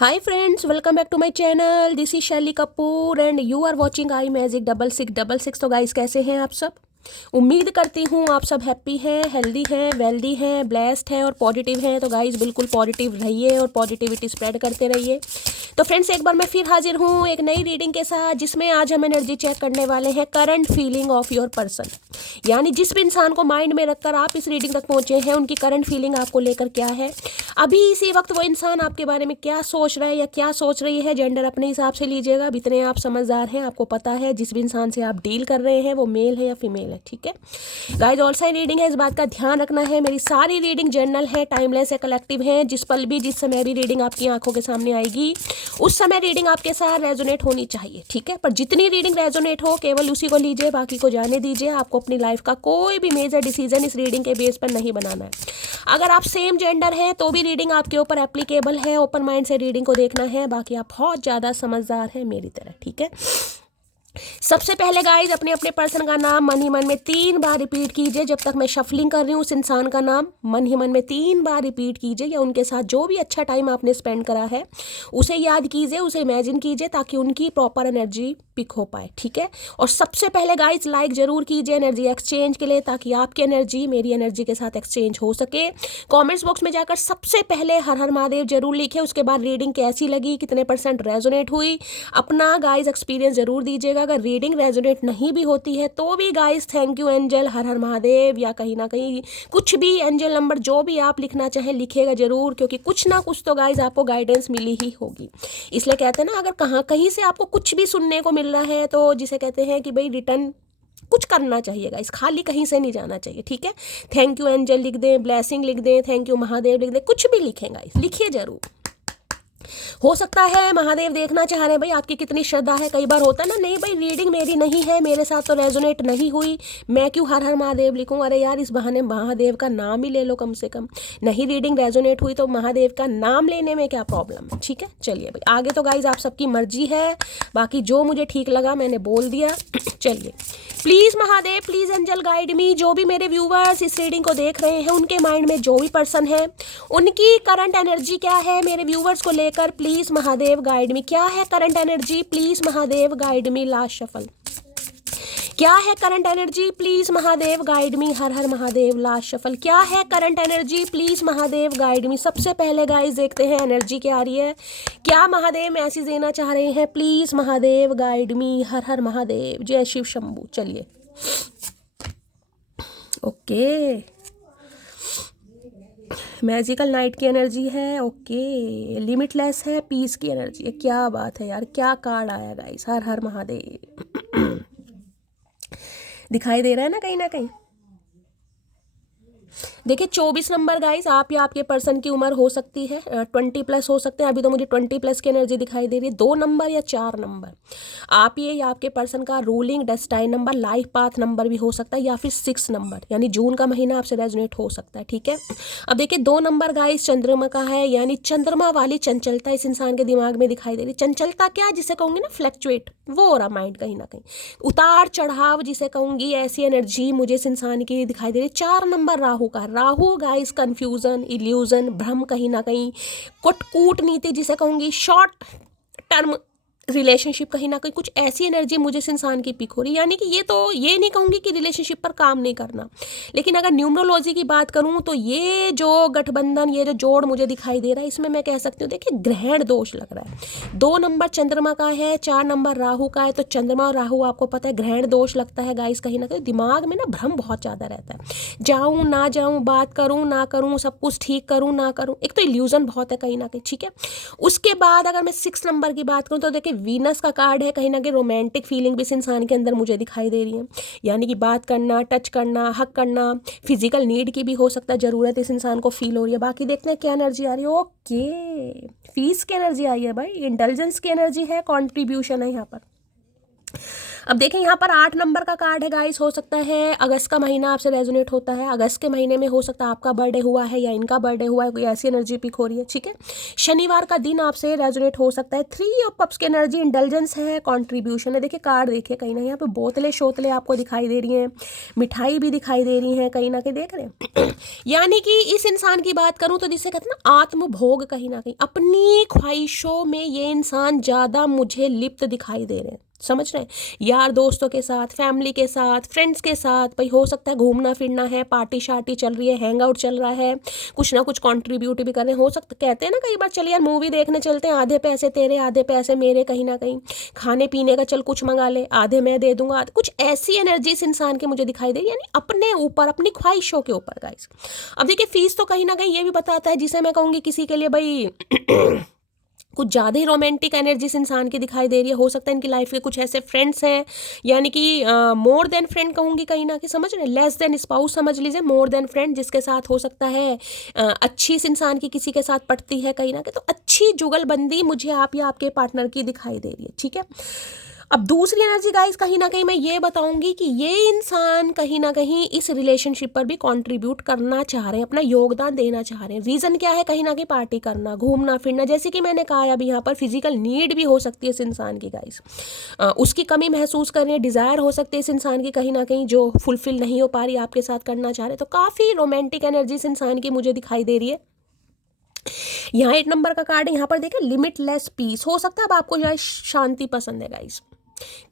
Hi friends, welcome back to my channel. This is Shelly Kapoor and you are watching I magic 6666। तो guys कैसे हैं आप सब? उम्मीद करती हूँ आप सब हैप्पी हैं, हेल्दी हैं, वेल्दी हैं, ब्लेस्ड हैं और पॉजिटिव हैं। तो गाइस बिल्कुल पॉजिटिव रहिए और पॉजिटिविटी स्प्रेड करते रहिए। तो फ्रेंड्स एक बार मैं फिर हाजिर हूँ एक नई रीडिंग के साथ, जिसमें आज हम एनर्जी चेक करने वाले हैं current feeling of your person. यानी जिस भी इंसान को माइंड में रखकर आप इस रीडिंग तक पहुंचे हैं, उनकी करंट फीलिंग आपको लेकर क्या है, अभी इसी वक्त वो इंसान आपके बारे में क्या सोच रहा है या क्या सोच रही है। जेंडर अपने हिसाब से लीजिएगा, अब इतने आप समझदार हैं, आपको पता है जिस भी इंसान से आप डील कर रहे हैं वो मेल है या फीमेल है। ठीक है गाइस, ऑल साइड रीडिंग है, इस बात का ध्यान रखना है। मेरी सारी रीडिंग जर्नल है, टाइमलेस है, कलेक्टिव है। जिस पल भी जिस समय भी रीडिंग आपकी आंखों के सामने आएगी, उस समय रीडिंग आपके साथ रेजोनेट होनी चाहिए। ठीक है, पर जितनी रीडिंग रेजोनेट हो केवल उसी को लीजिए, बाकी को जाने दीजिए। आपको अपनी लाइफ का कोई भी मेजर डिसीजन इस रीडिंग के बेस पर नहीं बनाना है। अगर आप सेम जेंडर हैं तो भी रीडिंग आपके ऊपर एप्लीकेबल है। ओपन माइंड से रीडिंग को देखना है, बाकी आप बहुत ज़्यादा समझदार हैं मेरी तरह। ठीक है, सबसे पहले गाइज अपने अपने पर्सन का नाम मन ही मन में 3 बार रिपीट कीजिए। जब तक मैं शफलिंग कर रही हूँ, उस इंसान का नाम मन ही मन में 3 बार रिपीट कीजिए, या उनके साथ जो भी अच्छा टाइम आपने स्पेंड करा है उसे याद कीजिए, उसे इमेजिन कीजिए, ताकि उनकी प्रॉपर एनर्जी पिक हो पाए। ठीक है, और सबसे पहले गाइज लाइक जरूर कीजिए एनर्जी एक्सचेंज के लिए, ताकि आपकी एनर्जी मेरी एनर्जी के साथ एक्सचेंज हो सके। कॉमेंट्स बॉक्स में जाकर सबसे पहले हर हर महादेव जरूर लिखे। उसके बाद रीडिंग कैसी लगी, कितने % रेजोनेट हुई, अपना गाइज एक्सपीरियंस जरूर दीजिएगा। अगर रीडिंग रेजोनेट नहीं भी होती है तो भी गाइस थैंक यू एंजल, हर हर महादेव, या कहीं ना कहीं कुछ भी एंजल नंबर जो भी आप लिखना चाहें लिखिएगा जरूर, क्योंकि कुछ ना कुछ तो गाइस आपको गाइडेंस मिली ही होगी। इसलिए कहते हैं ना, अगर कहीं से आपको कुछ भी सुनने को मिल रहा है तो जिसे कहते हैं कि भाई रिटर्न कुछ करना चाहिए गाइस, खाली कहीं से नहीं जाना चाहिए। ठीक है, थैंक यू एंजल लिख दें, ब्लेसिंग लिख दें, थैंक यू महादेव लिख दें, कुछ भी लिखें गाइस, लिखिए जरूर। हो सकता है महादेव देखना चाह रहे हैं भाई आपकी कितनी श्रद्धा है। कई बार होता है ना, नहीं भाई रीडिंग मेरी नहीं है, मेरे साथ तो रेजोनेट नहीं हुई, मैं क्यों हर हर महादेव लिखूं। अरे यार, इस बहाने महादेव का नाम ही ले लो कम से कम। नहीं रीडिंग रेजोनेट हुई तो महादेव का नाम लेने में क्या प्रॉब्लम है। ठीक है, चलिए भाई आगे तो गाइज आप सबकी मर्जी है, बाकी जो मुझे ठीक लगा मैंने बोल दिया। चलिए, please Mahadev, please angel guide me. जो भी मेरे व्यूवर्स इस रीडिंग को देख रहे हैं, उनके माइंड में जो भी पर्सन है, उनकी करंट एनर्जी क्या है मेरे व्यूवर्स को लेकर, प्लीज़ महादेव गाइड मी। क्या है current energy, please Mahadev guide me. Last shuffle, क्या है current energy, please Mahadev guide me. Her her Mahadev. Last shuffle, क्या है current energy, please Mahadev guide मी। सबसे पहले गाइस देखते हैं एनर्जी क्या आ रही है, क्या महादेव मैसेज देना चाह रहे हैं, प्लीज़ महादेव गाइड मी। हर हर महादेव, जय शिव शंभू। चलिए, ओके, मैजिकल नाइट की एनर्जी है, ओके, लिमिटलेस है, पीस की एनर्जी है। क्या बात है यार, क्या कार्ड आया गाइस, हर हर महादेव। दिखाई दे रहा है ना कहीं ना कहीं। देखिए 24 नंबर गाइस, आप या आपके पर्सन की उम्र हो सकती है 20+ हो सकते हैं। अभी तो मुझे 20+ की एनर्जी दिखाई दे रही है। 2 नंबर या 4 नंबर, आप ये या आपके पर्सन का ruling destined number, life path number भी हो सकता है, या फिर 6 नंबर, यानी जून का महीना आपसे रेजोनेट हो सकता है। ठीक है, अब देखिए 2 नंबर गाइस चंद्रमा का है, यानी चंद्रमा वाली चंचलता इस इंसान के दिमाग में दिखाई दे रही। चंचलता क्या जिसे कहूँगी ना, फ्लैक्चुएट, वो हो रहा माइंड कहीं ना कहीं, उतार चढ़ाव जिसे कहूँगी, ऐसी एनर्जी मुझे इस इंसान की दिखाई दे रही। 4 नंबर राहु का, राहु गाइस कंफ्यूजन, इल्यूजन, भ्रम कहीं ना कहीं, कूटनीति जिसे कहूँगी, शॉर्ट टर्म रिलेशनशिप, कहीं ना कहीं कुछ ऐसी एनर्जी मुझे इस इंसान की पिक हो रही है। यानी कि ये तो ये नहीं कहूँगी कि रिलेशनशिप पर काम नहीं करना, लेकिन अगर न्यूमरोलॉजी की बात करूँ तो ये जो गठबंधन, ये जो जोड़ मुझे दिखाई दे रहा है, इसमें मैं कह सकती हूँ देखिए ग्रहण दोष लग रहा है। 2 नंबर चंद्रमा का है, 4 नंबर राहु का है, तो चंद्रमा और राहु आपको पता है ग्रहण दोष लगता है गाइस। कहीं ना कहीं दिमाग में ना भ्रम बहुत ज़्यादा रहता है, जाऊँ ना जाऊँ, बात करूँ ना करूँ, सब कुछ ठीक करूँ ना करूँ, एक तो इल्यूजन बहुत है कहीं ना कहीं। ठीक है, उसके बाद अगर मैं 6 नंबर की बात करूँ तो देखिए वीनस का कार्ड है, कहीं ना कहीं रोमांटिक फीलिंग भी इस इंसान के अंदर मुझे दिखाई दे रही है, यानी कि बात करना, टच करना, हक करना, फिजिकल नीड की भी हो सकता है ज़रूरत इस इंसान को फील हो रही है। बाकी देखते हैं क्या एनर्जी आ रही है। ओके, फीस की एनर्जी आई है भाई, इंटेलिजेंस की एनर्जी है, कॉन्ट्रीब्यूशन है यहाँ पर। अब देखें यहाँ पर 8 नंबर का कार्ड है गाइस। हो सकता है अगस्त का महीना आपसे रेजोनेट होता है, अगस्त के महीने में हो सकता है आपका बर्थडे हुआ है या इनका बर्थडे हुआ है, कोई ऐसी एनर्जी पिक हो रही है, ठीक है। शनिवार का दिन आपसे रेजोनेट हो सकता है। 3 ऑफ कप्स की एनर्जी इंटेलिजेंस है, कॉन्ट्रीब्यूशन है। देखिए कार्ड देखिए, कहीं ना यहाँ पे बोतलें शोतले आपको दिखाई दे रही हैं, मिठाई भी दिखाई दे रही हैं, कहीं ना कहीं देख रहे हैं। यानी कि इस इंसान की बात करूं तो जिसे कहते हैं ना आत्मभोग, कहीं ना कहीं अपनी ख्वाहिशों में ये इंसान ज़्यादा मुझे लिप्त दिखाई दे रहे हैं, समझ रहे हैं। यार दोस्तों के साथ, फैमिली के साथ, फ्रेंड्स के साथ, भाई हो सकता है घूमना फिरना है, पार्टी शार्टी चल रही है, हैंग आउट चल रहा है, कुछ ना कुछ कंट्रीब्यूट भी कर रहे हैं। हो सकता, कहते हैं ना कई बार चलिए यार मूवी देखने चलते हैं, आधे पैसे तेरे आधे पैसे मेरे, कहीं ना कहीं खाने पीने का चल कुछ मंगा ले, आधे मैं दे दूंगा, कुछ ऐसी एनर्जी इस इंसान की मुझे दिखाई दे रही है, यानी अपने ऊपर, अपनी ख्वाहिशों के ऊपर गाइस। अब देखिए फीस तो कहीं ना कहीं ये भी बताता है, जिसे मैं कहूँगी किसी के लिए भाई कुछ ज़्यादा ही रोमांटिक एनर्जी इस इंसान की दिखाई दे रही है। हो सकता है इनकी लाइफ के कुछ ऐसे फ्रेंड्स हैं, यानी कि मोर देन फ्रेंड कहूँगी कहीं ना कहीं, समझ रहे हैं, लेस देन स्पाउस समझ लीजिए, मोर देन फ्रेंड, जिसके साथ हो सकता है अच्छी इस इंसान की किसी के साथ पटती है कहीं ना कहीं। तो अच्छी जुगलबंदी मुझे आप या आपके पार्टनर की दिखाई दे रही है, ठीक है। अब दूसरी एनर्जी गाइस, कहीं ना कहीं मैं ये बताऊंगी कि ये इंसान कहीं ना कहीं इस रिलेशनशिप पर भी कंट्रीब्यूट करना चाह रहे हैं, अपना योगदान देना चाह रहे हैं। रीज़न क्या है, कहीं ना कहीं पार्टी करना, घूमना फिरना, जैसे कि मैंने कहा अभी यहाँ पर फिजिकल नीड भी हो सकती है इस इंसान की गाइस, उसकी कमी महसूस कर रहे हैं, डिज़ायर हो सकती है इस इंसान की कहीं ना कहीं जो फुलफिल नहीं हो पा रही, आपके साथ करना चाह रहे हैं। तो काफ़ी रोमांटिक एनर्जी इस इंसान की मुझे दिखाई दे रही है। यहाँ 8 नंबर का कार्ड है, यहाँ पर देखें लिमिटलेस पीस। हो सकता है अब आपको जो है शांति पसंद है गाइस।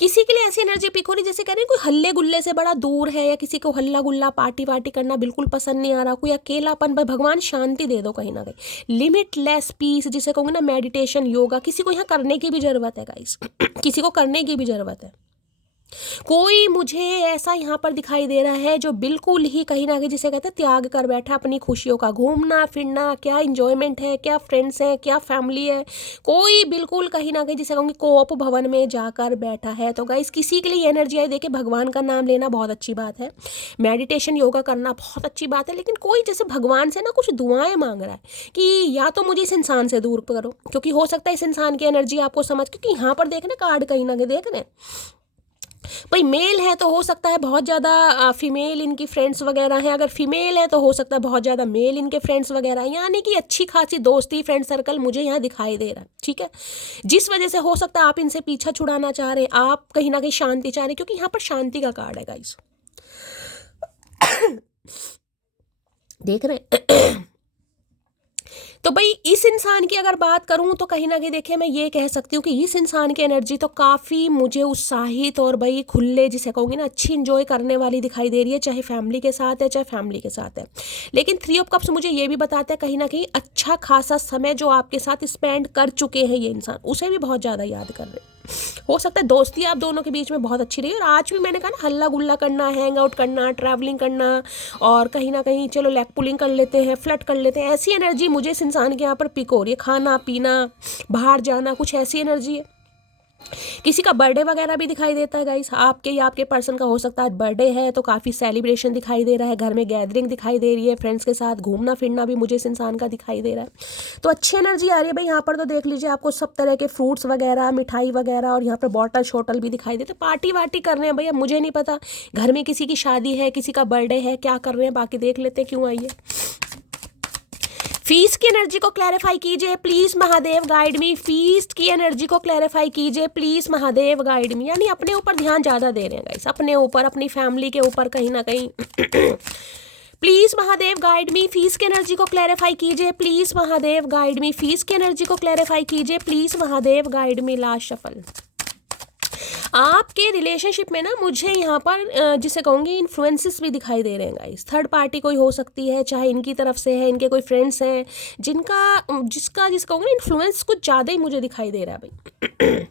किसी के लिए ऐसी एनर्जी पिक हो रही जैसे कह रहे हैं कोई हल्ले गुल्ले से बड़ा दूर है, या किसी को हल्ला गुल्ला पार्टी वार्टी करना बिल्कुल पसंद नहीं आ रहा, कोई अकेलापन, पर भगवान शांति दे दो कहीं ना कहीं। लिमिटलेस पीस जिसे कहूँगे ना, मेडिटेशन, योगा, किसी को यहाँ करने की भी ज़रूरत है गाइस। किसी को करने की भी ज़रूरत है। कोई मुझे ऐसा यहाँ पर दिखाई दे रहा है जो बिल्कुल ही कहीं ना कहीं जिसे कहते हैं त्याग कर बैठा अपनी खुशियों का, घूमना फिरना, क्या इंजॉयमेंट है, क्या फ्रेंड्स हैं, क्या फैमिली है, कोई बिल्कुल कहीं ना कहीं जिसे कहूँगी कोप भवन में जाकर बैठा है। तो गाइस किसी के लिए एनर्जी आई, देखिए भगवान का नाम लेना बहुत अच्छी बात है, मेडिटेशन योगा करना बहुत अच्छी बात है, लेकिन कोई जैसे भगवान से ना कुछ दुआएं मांग रहा है कि या तो मुझे इस इंसान से दूर करो, क्योंकि हो सकता है इस इंसान की एनर्जी आपको समझ, क्योंकि यहाँ पर देखना कार्ड कहीं ना कहीं देख रहे हैं भाई, मेल है तो हो सकता है बहुत ज़्यादा फीमेल इनकी फ्रेंड्स वगैरह हैं, अगर फीमेल है तो हो सकता है बहुत ज़्यादा मेल इनके फ्रेंड्स वगैरह हैं, यानी कि अच्छी खासी दोस्ती फ्रेंड सर्कल मुझे यहाँ दिखाई दे रहा है, ठीक है। जिस वजह से हो सकता है आप इनसे पीछा छुड़ाना चाह रहे हैं, आप कहीं ना कहीं शांति चाह रहे हैं, क्योंकि यहाँ पर शांति का कार्ड है गाइस। देख रहे हैं। तो भाई इस इंसान की अगर बात करूं तो कहीं ना कहीं देखिए मैं ये कह सकती हूँ कि इस इंसान की एनर्जी तो काफ़ी मुझे उत्साहित और भाई खुले जिसे कहूँगी ना अच्छी इंजॉय करने वाली दिखाई दे रही है, चाहे फैमिली के साथ है चाहे फैमिली के साथ है। लेकिन 3 ऑफ कप्स मुझे ये भी बताता है कहीं ना कहीं अच्छा खासा समय जो आपके साथ स्पेंड कर चुके हैं ये इंसान, उसे भी बहुत ज़्यादा याद कर रहे हैं। हो सकता है दोस्ती आप दोनों के बीच में बहुत अच्छी रही, और आज भी मैंने कहा ना हल्ला गुल्ला करना, हैंग आउट करना, ट्रैवलिंग करना, और कहीं ना कहीं चलो लेग पुलिंग कर लेते हैं, फ्लर्ट कर लेते हैं, ऐसी एनर्जी मुझे इस इंसान के यहाँ पर पिक हो रही है। खाना पीना, बाहर जाना, कुछ ऐसी एनर्जी है। किसी का बर्थडे वगैरह भी दिखाई देता है गाइस, आपके या आपके पर्सन का हो सकता है बर्थडे है तो काफ़ी सेलिब्रेशन दिखाई दे रहा है, घर में गैदरिंग दिखाई दे रही है, फ्रेंड्स के साथ घूमना फिरना भी मुझे इस इंसान का दिखाई दे रहा है। तो अच्छी एनर्जी आ रही है भाई यहाँ पर। तो देख लीजिए आपको सब तरह के फ्रूट्स वगैरह, मिठाई वगैरह, और यहाँ पर बॉटल शॉटल भी दिखाई देते, पार्टी वार्टी कर रहे हैं भैया, मुझे नहीं पता घर में किसी की शादी है, किसी का बर्थडे है, क्या कर रहे हैं, बाकी देख लेते हैं क्यों आई है। फीस की एनर्जी को क्लैरिफाई कीजिए please Mahadev guide me, fees की एनर्जी को क्लैरिफाई कीजिए प्लीज महादेव गाइड मी। यानी अपने ऊपर ध्यान ज़्यादा दे रहे हैं गाइस, अपने ऊपर, अपनी फैमिली के ऊपर कहीं ना कहीं। Please Mahadev guide me, fees की एनर्जी को क्लैरिफाई कीजिए please Mahadev guide me, fees की एनर्जी को क्लैरिफाई कीजिए please Mahadev guide me. Last shuffle. आपके रिलेशनशिप में ना मुझे यहाँ पर जिसे कहूँगी इन्फ्लुएंसेस भी दिखाई दे रहे हैं गाइस। थर्ड पार्टी कोई हो सकती है, चाहे इनकी तरफ से है, इनके कोई फ्रेंड्स हैं जिसका कहूँगी इन्फ्लुएंस कुछ ज़्यादा ही मुझे दिखाई दे रहा है भाई।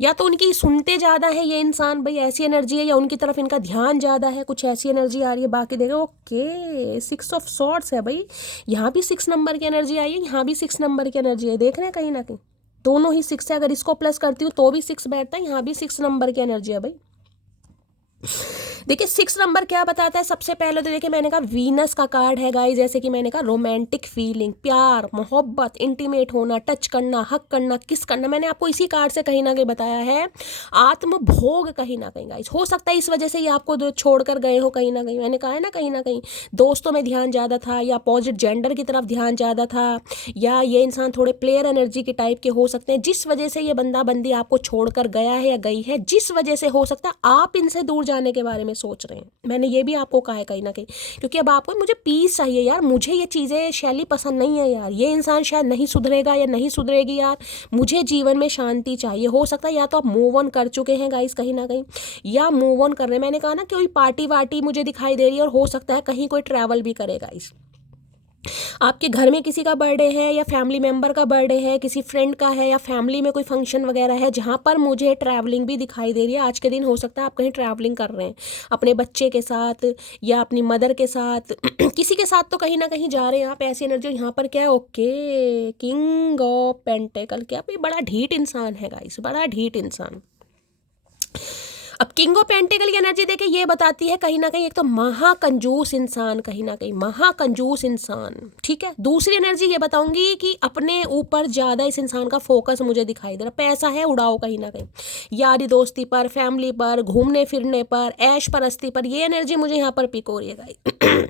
या तो उनकी सुनते ज़्यादा है ये इंसान भाई, ऐसी एनर्जी है, या उनकी तरफ इनका ध्यान ज़्यादा है, कुछ ऐसी एनर्जी आ रही है। बाकी देखो ओके 6 ऑफ सॉर्ड्स है भाई, यहाँ भी 6 नंबर की एनर्जी आई है, यहाँ भी 6 नंबर की एनर्जी है, देख रहे हैं कहीं ना कहीं दोनों ही 6 है। अगर इसको प्लस करती हूँ तो भी 6 बैठता है, यहाँ भी 6 नंबर की एनर्जी है भाई। देखिए 6 नंबर क्या बताता है, सबसे पहले तो देखिए मैंने कहा वीनस का कार्ड है गाइस, जैसे कि मैंने कहा रोमांटिक फीलिंग, प्यार मोहब्बत, इंटीमेट होना, टच करना, हक करना, किस करना, मैंने आपको इसी कार्ड से कहीं ना कहीं बताया है आत्मभोग कहीं ना कहीं गाइस। हो सकता है इस वजह से ये आपको छोड़कर गए हो कहीं ना कहीं, मैंने कहा है ना कहीं दोस्तों में ध्यान ज़्यादा था, या अपोजिट जेंडर की तरफ ध्यान ज़्यादा था, या ये इंसान थोड़े प्लेयर एनर्जी के टाइप के हो सकते हैं, जिस वजह से ये बंदा बंदी आपको छोड़कर गया है या गई है, जिस वजह से हो सकता है आप इनसे दूर जाने के बारे में सोच रहे हैं। मैंने ये भी आपको कहा है कहीं ना कहीं, क्योंकि अब आपको मुझे पीस चाहिए यार, मुझे ये चीज़ें शैली पसंद नहीं है यार, ये इंसान शायद नहीं सुधरेगा या नहीं सुधरेगी यार, मुझे जीवन में शांति चाहिए। हो सकता है या तो आप मूव ऑन कर चुके हैं गाइस कहीं ना कहीं, या मूव ऑन कर रहे हैं। मैंने कहा ना कोई पार्टी वार्टी मुझे दिखाई दे रही है, और हो सकता है कहीं कोई ट्रैवल भी करेगा गाइस। आपके घर में किसी का बर्थडे है, या फैमिली मेम्बर का बर्थडे है, किसी फ्रेंड का है, या फैमिली में कोई फंक्शन वगैरह है जहाँ पर मुझे ट्रैवलिंग भी दिखाई दे रही है। आज के दिन हो सकता है आप कहीं ट्रैवलिंग कर रहे हैं अपने बच्चे के साथ या अपनी मदर के साथ किसी के साथ तो कहीं ना कहीं जा रहे हैं आप। ऐसी एनर्जी यहाँ पर क्या है, ओके किंग ऑफ पेंटेकल, क्या भाई बड़ा ढीठ इंसान है गाइस, बड़ा ढीठ इंसान। अब किंग ऑफ पेंटिकल की एनर्जी देखिए ये बताती है कहीं ना कहीं एक तो महाकंजूस इंसान, कहीं ना कहीं महाकंजूस इंसान, ठीक है। दूसरी एनर्जी ये बताऊंगी कि अपने ऊपर ज़्यादा इस इंसान का फोकस मुझे दिखाई दे रहा, पैसा है उड़ाओ कहीं ना कहीं, यारी दोस्ती पर, फैमिली पर, घूमने फिरने पर, ऐश परस्ती पर, ये एनर्जी मुझे यहाँ पर पिक हो रही है गाइस।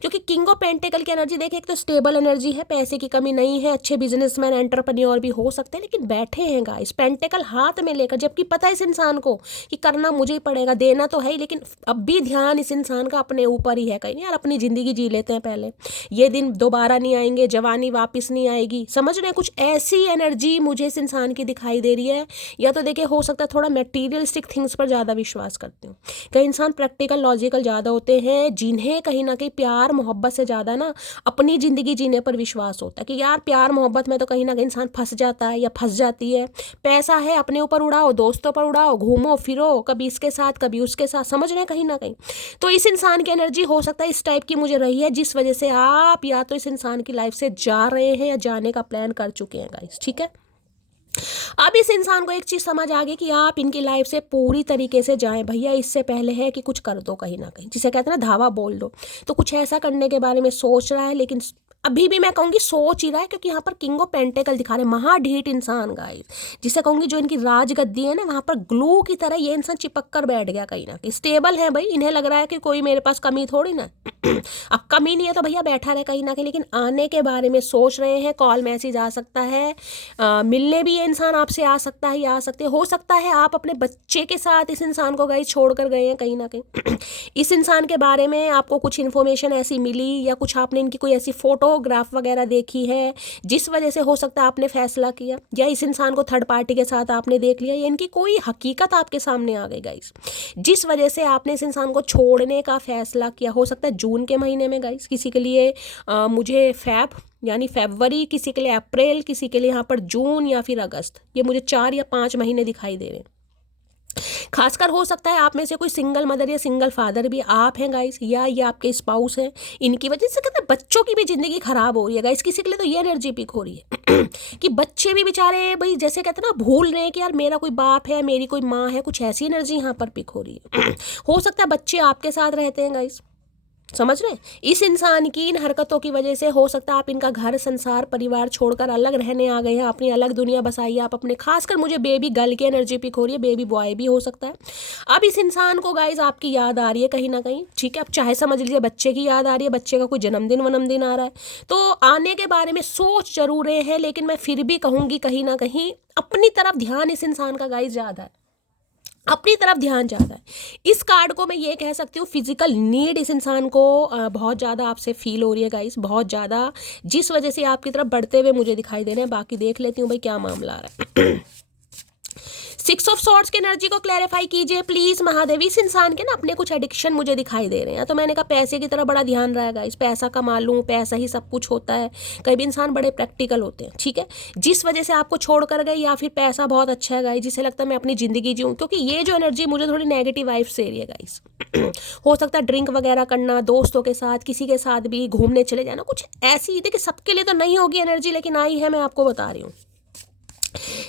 क्योंकि किंग ऑफ पेंटिकल की एनर्जी देखिए एक तो स्टेबल एनर्जी है, पैसे की कमी नहीं है, अच्छे बिजनेसमैन एंटरप्रेन्योर भी हो सकते हैं, लेकिन बैठे हैं गाइस पेंटिकल हाथ में लेकर, जबकि पता है इस इंसान को कि करना मुझे ही पड़ेगा, देना तो है ही, लेकिन अब भी ध्यान इस इंसान का अपने ऊपर ही है। कहीं यार अपनी ज़िंदगी जी लेते हैं पहले, ये दिन दोबारा नहीं आएंगे, जवानी वापस नहीं आएगी, समझ रहे हैं। कुछ ऐसी एनर्जी मुझे इस इंसान की दिखाई दे रही है। या तो देखिए हो सकता है थोड़ा मटेरियलिस्टिक थिंग्स पर ज़्यादा विश्वास करते हो, कई इंसान प्रैक्टिकल लॉजिकल ज़्यादा होते हैं, जिन्हें कहीं ना कहीं प्यार मोहब्बत से ज़्यादा ना अपनी ज़िंदगी जीने पर विश्वास होता है कि यार प्यार मोहब्बत में तो कहीं ना कहीं इंसान फंस जाता है या फंस जाती है। पैसा है अपने ऊपर उड़ाओ, दोस्तों पर उड़ाओ, घूमो फिरो, कभी इसके साथ कभी उसके साथ, समझ रहे हैं कहीं ना कहीं। तो इस इंसान की एनर्जी हो सकता है इस टाइप की मुझे रही है, जिस वजह से आप या तो इस इंसान की लाइफ से जा रहे हैं या जाने का प्लान कर चुके हैं गाइस, ठीक है। अब इस इंसान को एक चीज़ समझ आ गई कि आप इनकी लाइफ से पूरी तरीके से जाएं भैया, इससे पहले है कि कुछ कर दो कहीं ना कहीं, जिसे कहते हैं ना धावा बोल दो। तो कुछ ऐसा करने के बारे में सोच रहा है, लेकिन अभी भी मैं कहूँगी सोच ही रहा है, क्योंकि यहाँ पर किंग ऑफ पेंटिकल दिखा रहे हैं, महाढीठ इंसान गाइस, जिसे कहूँगी जो इनकी राजगद्दी है ना, वहाँ पर ग्लू की तरह ये इंसान चिपक कर बैठ गया कहीं ना कहीं। स्टेबल है भाई, इन्हें लग रहा है कि कोई मेरे पास कमी थोड़ी ना अब कमी नहीं है तो भैया बैठा रहे कहीं ना कहीं, लेकिन आने के बारे में सोच रहे हैं। कॉल मैसेज आ सकता है, मिलने भी ये इंसान आपसे आ सकता है या आ सकते हो सकता है आप अपने बच्चे के साथ इस इंसान को गाइस छोड़ कर गए हैं कहीं ना कहीं। इस इंसान के बारे में आपको कुछ इन्फॉर्मेशन ऐसी मिली, या कुछ आपने इनकी कोई ऐसी फोटोग्राफ वगैरह देखी है, जिस वजह से हो सकता है आपने फैसला किया, या इस इंसान को थर्ड पार्टी के साथ आपने देख लिया, या इनकी कोई हकीकत आपके सामने आ गई गाइस, जिस वजह से आपने इस इंसान को छोड़ने का फैसला किया। हो सकता है जून के महीने में गाइस, किसी के लिए मुझे यानी फरवरी, किसी के लिए अप्रैल, किसी के लिए यहाँ पर जून या फिर अगस्त, ये मुझे 4 या 5 महीने दिखाई दे रहे हैं। खासकर हो सकता है आप में से कोई सिंगल मदर या सिंगल फादर भी आप हैं गाइस, या ये आपके स्पाउस हैं, इनकी वजह से कहते हैं बच्चों की भी ज़िंदगी खराब हो रही है गाइस। किसी के लिए तो ये एनर्जी पिक हो रही है कि बच्चे भी बेचारे भाई जैसे कहते हैं ना भूल रहे हैं कि यार मेरा कोई बाप है, मेरी कोई माँ है, कुछ ऐसी एनर्जी यहाँ पर पिक हो रही है। हो सकता है बच्चे आपके साथ रहते हैं गाइस, समझ रहे हैं। इस इंसान की इन हरकतों की वजह से हो सकता है आप इनका घर संसार परिवार छोड़कर अलग रहने आ गए हैं, अपनी अलग दुनिया बसाई है आप अपने। खासकर मुझे बेबी गर्ल की एनर्जी पिक हो रही है, बेबी बॉय भी हो सकता है। अब इस इंसान को गाइज आपकी याद आ रही है कहीं ना कहीं, ठीक है। अब चाहे समझ लीजिए बच्चे की याद आ रही है, बच्चे का कोई जन्मदिन वनमदिन आ रहा है, तो आने के बारे में सोच जरूर रहे हैं, लेकिन मैं फिर भी कहूँगी कहीं ना कहीं अपनी तरफ ध्यान इस इंसान का गाइज ज़्यादा है, अपनी तरफ ध्यान ज़्यादा है। इस कार्ड को मैं ये कह सकती हूँ फिजिकल नीड इस इंसान को बहुत ज़्यादा आपसे फील हो रही है गाइस, बहुत ज़्यादा, जिस वजह से आपकी तरफ बढ़ते हुए मुझे दिखाई दे रहे हैं। बाकी देख लेती हूँ भाई क्या मामला आ रहा है। 6 ऑफ सॉर्ड्स की एनर्जी को क्लैरिफाई कीजिए प्लीज महादेव। इस इंसान के ना अपने कुछ एडिक्शन मुझे दिखाई दे रहे हैं, तो मैंने कहा पैसे की तरफ बड़ा ध्यान रहेगा, इस पैसा कमा लूँ, पैसा ही सब कुछ होता है। कई भी इंसान बड़े प्रैक्टिकल होते हैं, ठीक है, जिस वजह से आपको छोड़ कर गए, या फिर पैसा बहुत अच्छा है गाइस, जिसे लगता है मैं अपनी ज़िंदगी जीऊँ, क्योंकि ये जो एनर्जी मुझे थोड़ी नेगेटिव वाइब्स दे रही है गाइस। हो सकता है ड्रिंक वगैरह करना, दोस्तों के साथ किसी के साथ भी घूमने चले जाना, कुछ ऐसी। देखिए सबके लिए तो नहीं होगी एनर्जी, लेकिन आई है, मैं आपको बता रही हूँ।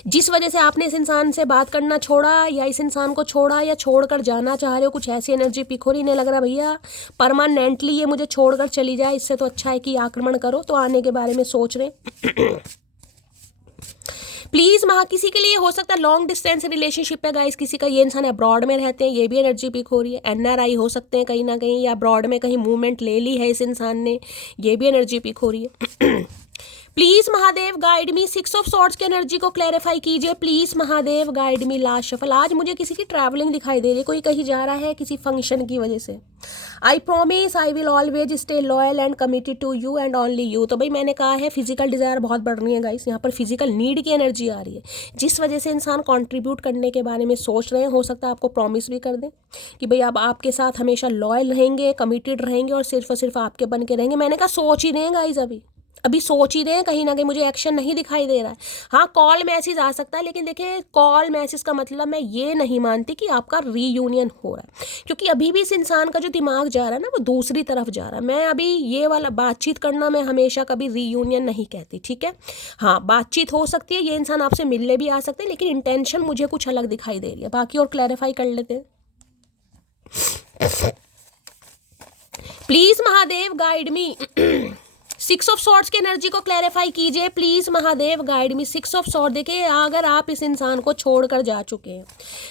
जिस वजह से आपने इस इंसान से बात करना छोड़ा या इस इंसान को छोड़ा या छोड़कर जाना चाह रहे हो, कुछ ऐसी एनर्जी पिक हो रही, नहीं लग रहा भैया परमानेंटली ये मुझे छोड़कर चली जाए, इससे तो अच्छा है कि आक्रमण करो। तो आने के बारे में सोच रहे हैं। प्लीज़ किसी के लिए हो सकता है लॉन्ग डिस्टेंस रिलेशनशिप है गाइस, किसी का ये इंसान अब्रॉड में रहते हैं, ये भी एनर्जी पिक हो रही है। एनआरआई हो सकते हैं कहीं ना कहीं, या अब्रॉड में कहीं मूवमेंट ले ली है इस इंसान ने, ये भी एनर्जी पिक हो रही है। Please Mahadev guide me, 6 of swords की एनर्जी को क्लैरिफाई कीजिए please Mahadev guide me. Last shuffle. आज मुझे किसी की ट्रैवलिंग दिखाई दे रही है, कोई कहीं जा रहा है किसी फंक्शन की वजह से। I promise I will always stay loyal and committed to you and only you. तो भाई मैंने कहा है फिजिकल डिजायर बहुत बढ़ रही है गाइस, यहाँ पर फिजिकल नीड की एनर्जी आ रही है, जिस वजह से इंसान कंट्रीब्यूट करने के बारे में सोच रहे हैं। हो सकता है आपको प्रॉमिस भी कर दें कि भाई अब आपके साथ हमेशा लॉयल रहेंगे, कमिटेड रहेंगे और सिर्फ आपके बन के रहेंगे। मैंने कहा सोच ही रहे हैं गाइस, अभी सोच ही रहे हैं, कहीं ना कहीं मुझे एक्शन नहीं दिखाई दे रहा है। हाँ कॉल मैसेज आ सकता है, लेकिन देखिए कॉल मैसेज का मतलब मैं ये नहीं मानती कि आपका रीयूनियन हो रहा है, क्योंकि अभी भी इस इंसान का जो दिमाग जा रहा है ना वो दूसरी तरफ जा रहा है। मैं अभी ये वाला बातचीत करना मैं हमेशा कभी रीयूनियन नहीं कहती, ठीक है। हाँ बातचीत हो सकती है, ये इंसान आपसे मिलने भी आ सकते हैं, लेकिन इंटेंशन मुझे कुछ अलग दिखाई दे रही है। बाकी और क्लैरिफाई कर लेते हैं। Please Mahadev guide me, 6 of swords की एनर्जी को क्लैरिफाई कीजिए please Mahadev guide me. 6 of sword, देखिए अगर आप इस इंसान को छोड़कर जा चुके हैं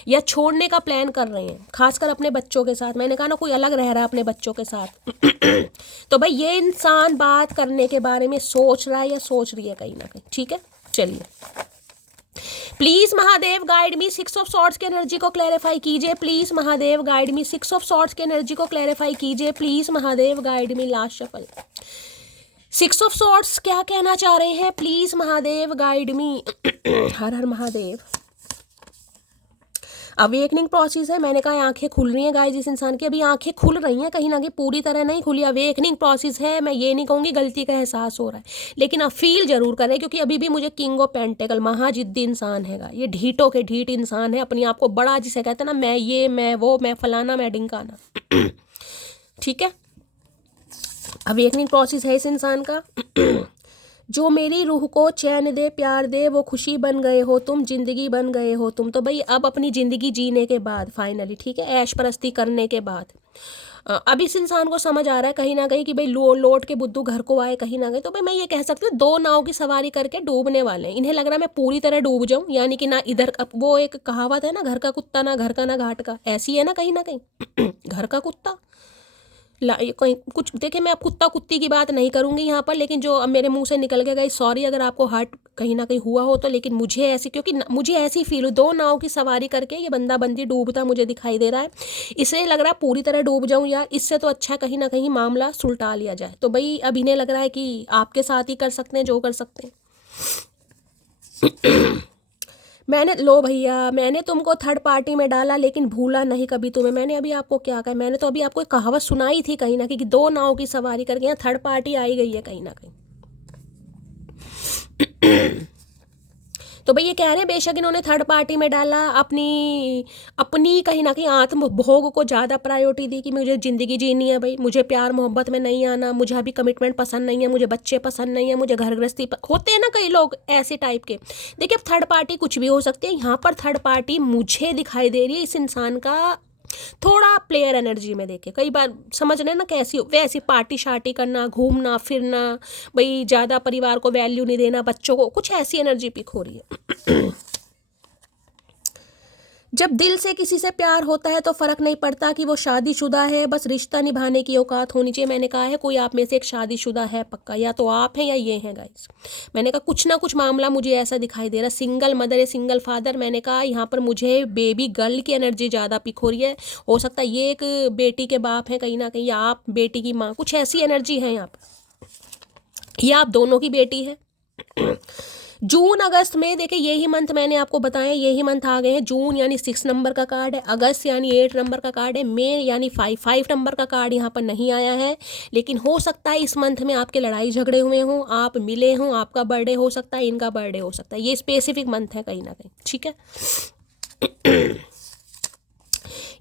या छोड़ने का प्लान कर रहे हैं, खासकर अपने बच्चों के साथ, मैंने कहा ना कोई अलग रह रहा है अपने बच्चों के साथ तो भाई ये इंसान बात करने के बारे में सोच रहा है या सोच रही है कहीं ना कहीं, ठीक है। चलिए please Mahadev guide me, 6 of swords की एनर्जी को क्लैरिफाई कीजिए please Mahadev guide me. 6 of swords की एनर्जी को क्लैरिफाई कीजिए please Mahadev guide me. Last shuffle. 6 of swords क्या कहना चाह रहे हैं please Mahadev guide me. Her her Mahadev. Awakening process है, मैंने कहा आंखें खुल रही हैं गाइस इस इंसान की, अभी आंखें खुल रही हैं, कहीं ना कहीं पूरी तरह नहीं खुली। अवेकनिंग प्रोसेस है, मैं ये नहीं कहूँगी गलती का एहसास हो रहा है, लेकिन अब फील जरूर करें, क्योंकि अभी भी मुझे किंग ऑफ पेंटिकल महाजिद्दी इंसान हैगा, ये ढीठों के ढीठ इंसान है, अपने आप को बड़ा जिसे कहते हैं ना, मैं ये मैं वो मैं फलाना मैं ढिंकाना ठीक है। अवेकनिंग प्रोसेस है इस इंसान का। जो मेरी रूह को चैन दे प्यार दे वो खुशी बन गए हो तुम, जिंदगी बन गए हो तुम। तो भाई अब अपनी ज़िंदगी जीने के बाद फाइनली, ठीक है, ऐश परस्ती करने के बाद अब इस इंसान को समझ आ रहा है कहीं ना कहीं कि भाई लौट के बुद्धू घर को आए कहीं ना कहीं। तो भाई मैं ये कह सकती हूँ 2 नाव की सवारी करके डूबने वाले हैं। इन्हें लग रहा है मैं पूरी तरह डूब जाऊँ, यानी कि ना इधर, वो एक कहावत है ना, घर का कुत्ता ना घर का ना घाट का, ऐसी है ना कहीं ना कहीं घर का कुत्ता कोई कुछ। देखिए मैं अब कुत्ता कुत्ती की बात नहीं करूंगी यहाँ पर, लेकिन जो अब मेरे मुंह से निकल के गई, सॉरी अगर आपको हर्ट कहीं ना कहीं हुआ हो तो, लेकिन मुझे ऐसी, क्योंकि मुझे ऐसी फील हुई 2 नाव की सवारी करके ये बंदा बंदी डूबता मुझे दिखाई दे रहा है। इसलिए लग रहा है पूरी तरह डूब जाऊँ यार, इससे तो अच्छा कहीं ना कहीं मामला सुलटा लिया जाए। तो भाई अब इन्हें लग रहा है कि आपके साथ ही कर सकते हैं जो कर सकते हैं मैंने, लो भैया मैंने तुमको थर्ड पार्टी में डाला लेकिन भूला नहीं कभी तुम्हें। मैंने अभी आपको क्या कहा, मैंने तो अभी आपको एक कहावत सुनाई थी कहीं ना कहीं कि 2 नाव की सवारी करके यहाँ थर्ड पार्टी आई गई है कहीं ना कहीं तो भाई ये कह रहे हैं बेशक इन्होंने थर्ड पार्टी में डाला, अपनी कहीं ना कहीं आत्म भोग को ज़्यादा प्रायोरिटी दी कि मुझे ज़िंदगी जीनी है भाई, मुझे प्यार मोहब्बत में नहीं आना, मुझे अभी कमिटमेंट पसंद नहीं है, मुझे बच्चे पसंद नहीं है, मुझे घर गृहस्थी होते हैं ना कई लोग ऐसे टाइप के। देखिए अब थर्ड पार्टी कुछ भी हो सकती है, यहाँ पर थर्ड पार्टी मुझे दिखाई दे रही है इस इंसान का थोड़ा प्लेयर एनर्जी में। देखे कई बार समझ रहे ना कैसी वैसी पार्टी शार्टी करना, घूमना फिरना, भाई ज़्यादा परिवार को वैल्यू नहीं देना, बच्चों को, कुछ ऐसी एनर्जी पिक हो रही है जब दिल से किसी से प्यार होता है तो फ़र्क नहीं पड़ता कि वो शादीशुदा है, बस रिश्ता निभाने की औकात होनी चाहिए। मैंने कहा है कोई आप में से एक शादीशुदा है पक्का, या तो आप हैं या ये हैं गाइस। मैंने कहा कुछ ना कुछ मामला मुझे ऐसा दिखाई दे रहा, सिंगल मदर है, सिंगल फादर। मैंने कहा यहाँ पर मुझे बेबी गर्ल की एनर्जी ज़्यादा पिक हो रही है। हो सकता है ये एक बेटी के बाप हैं कहीं ना कहीं, या आप बेटी की माँ, कुछ ऐसी एनर्जी है यहाँ पर, या आप दोनों की बेटी है। जून अगस्त में देखिए यही मंथ मैंने आपको बताया, यही मंथ आ गए हैं। जून यानी 6 नंबर का कार्ड है, अगस्त यानी 8 नंबर का कार्ड है, मई यानी 5 नंबर का कार्ड यहाँ पर नहीं आया है। लेकिन हो सकता है इस मंथ में आपके लड़ाई झगड़े हुए हों, आप मिले हों, आपका बर्थडे हो सकता है, इनका बर्थडे हो सकता है, ये स्पेसिफिक मंथ है कहीं ना कहीं, ठीक है।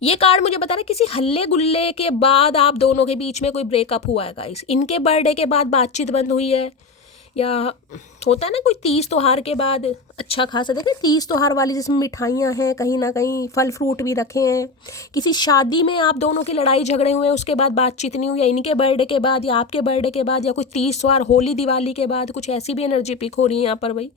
ये कार्ड मुझे बता रहे किसी हल्ले गुल्ले के बाद आप दोनों के बीच में कोई ब्रेकअप हुआ है गाइस, इनके बर्थडे के बाद बातचीत बंद हुई है, या होता है ना कोई तीज त्योहार के बाद अच्छा खासा, देखें तीज त्योहार वाली जिसमें मिठाइयाँ हैं, कहीं ना कहीं फल फ्रूट भी रखे हैं। किसी शादी में आप दोनों की लड़ाई झगड़े हुए हैं, उसके बाद बातचीत नहीं हुई, या इनके बर्थडे के बाद या आपके बर्थडे के बाद या कोई तीज त्योहार होली दिवाली के बाद, कुछ ऐसी भी एनर्जी पिक हो रही है यहाँ पर भाई।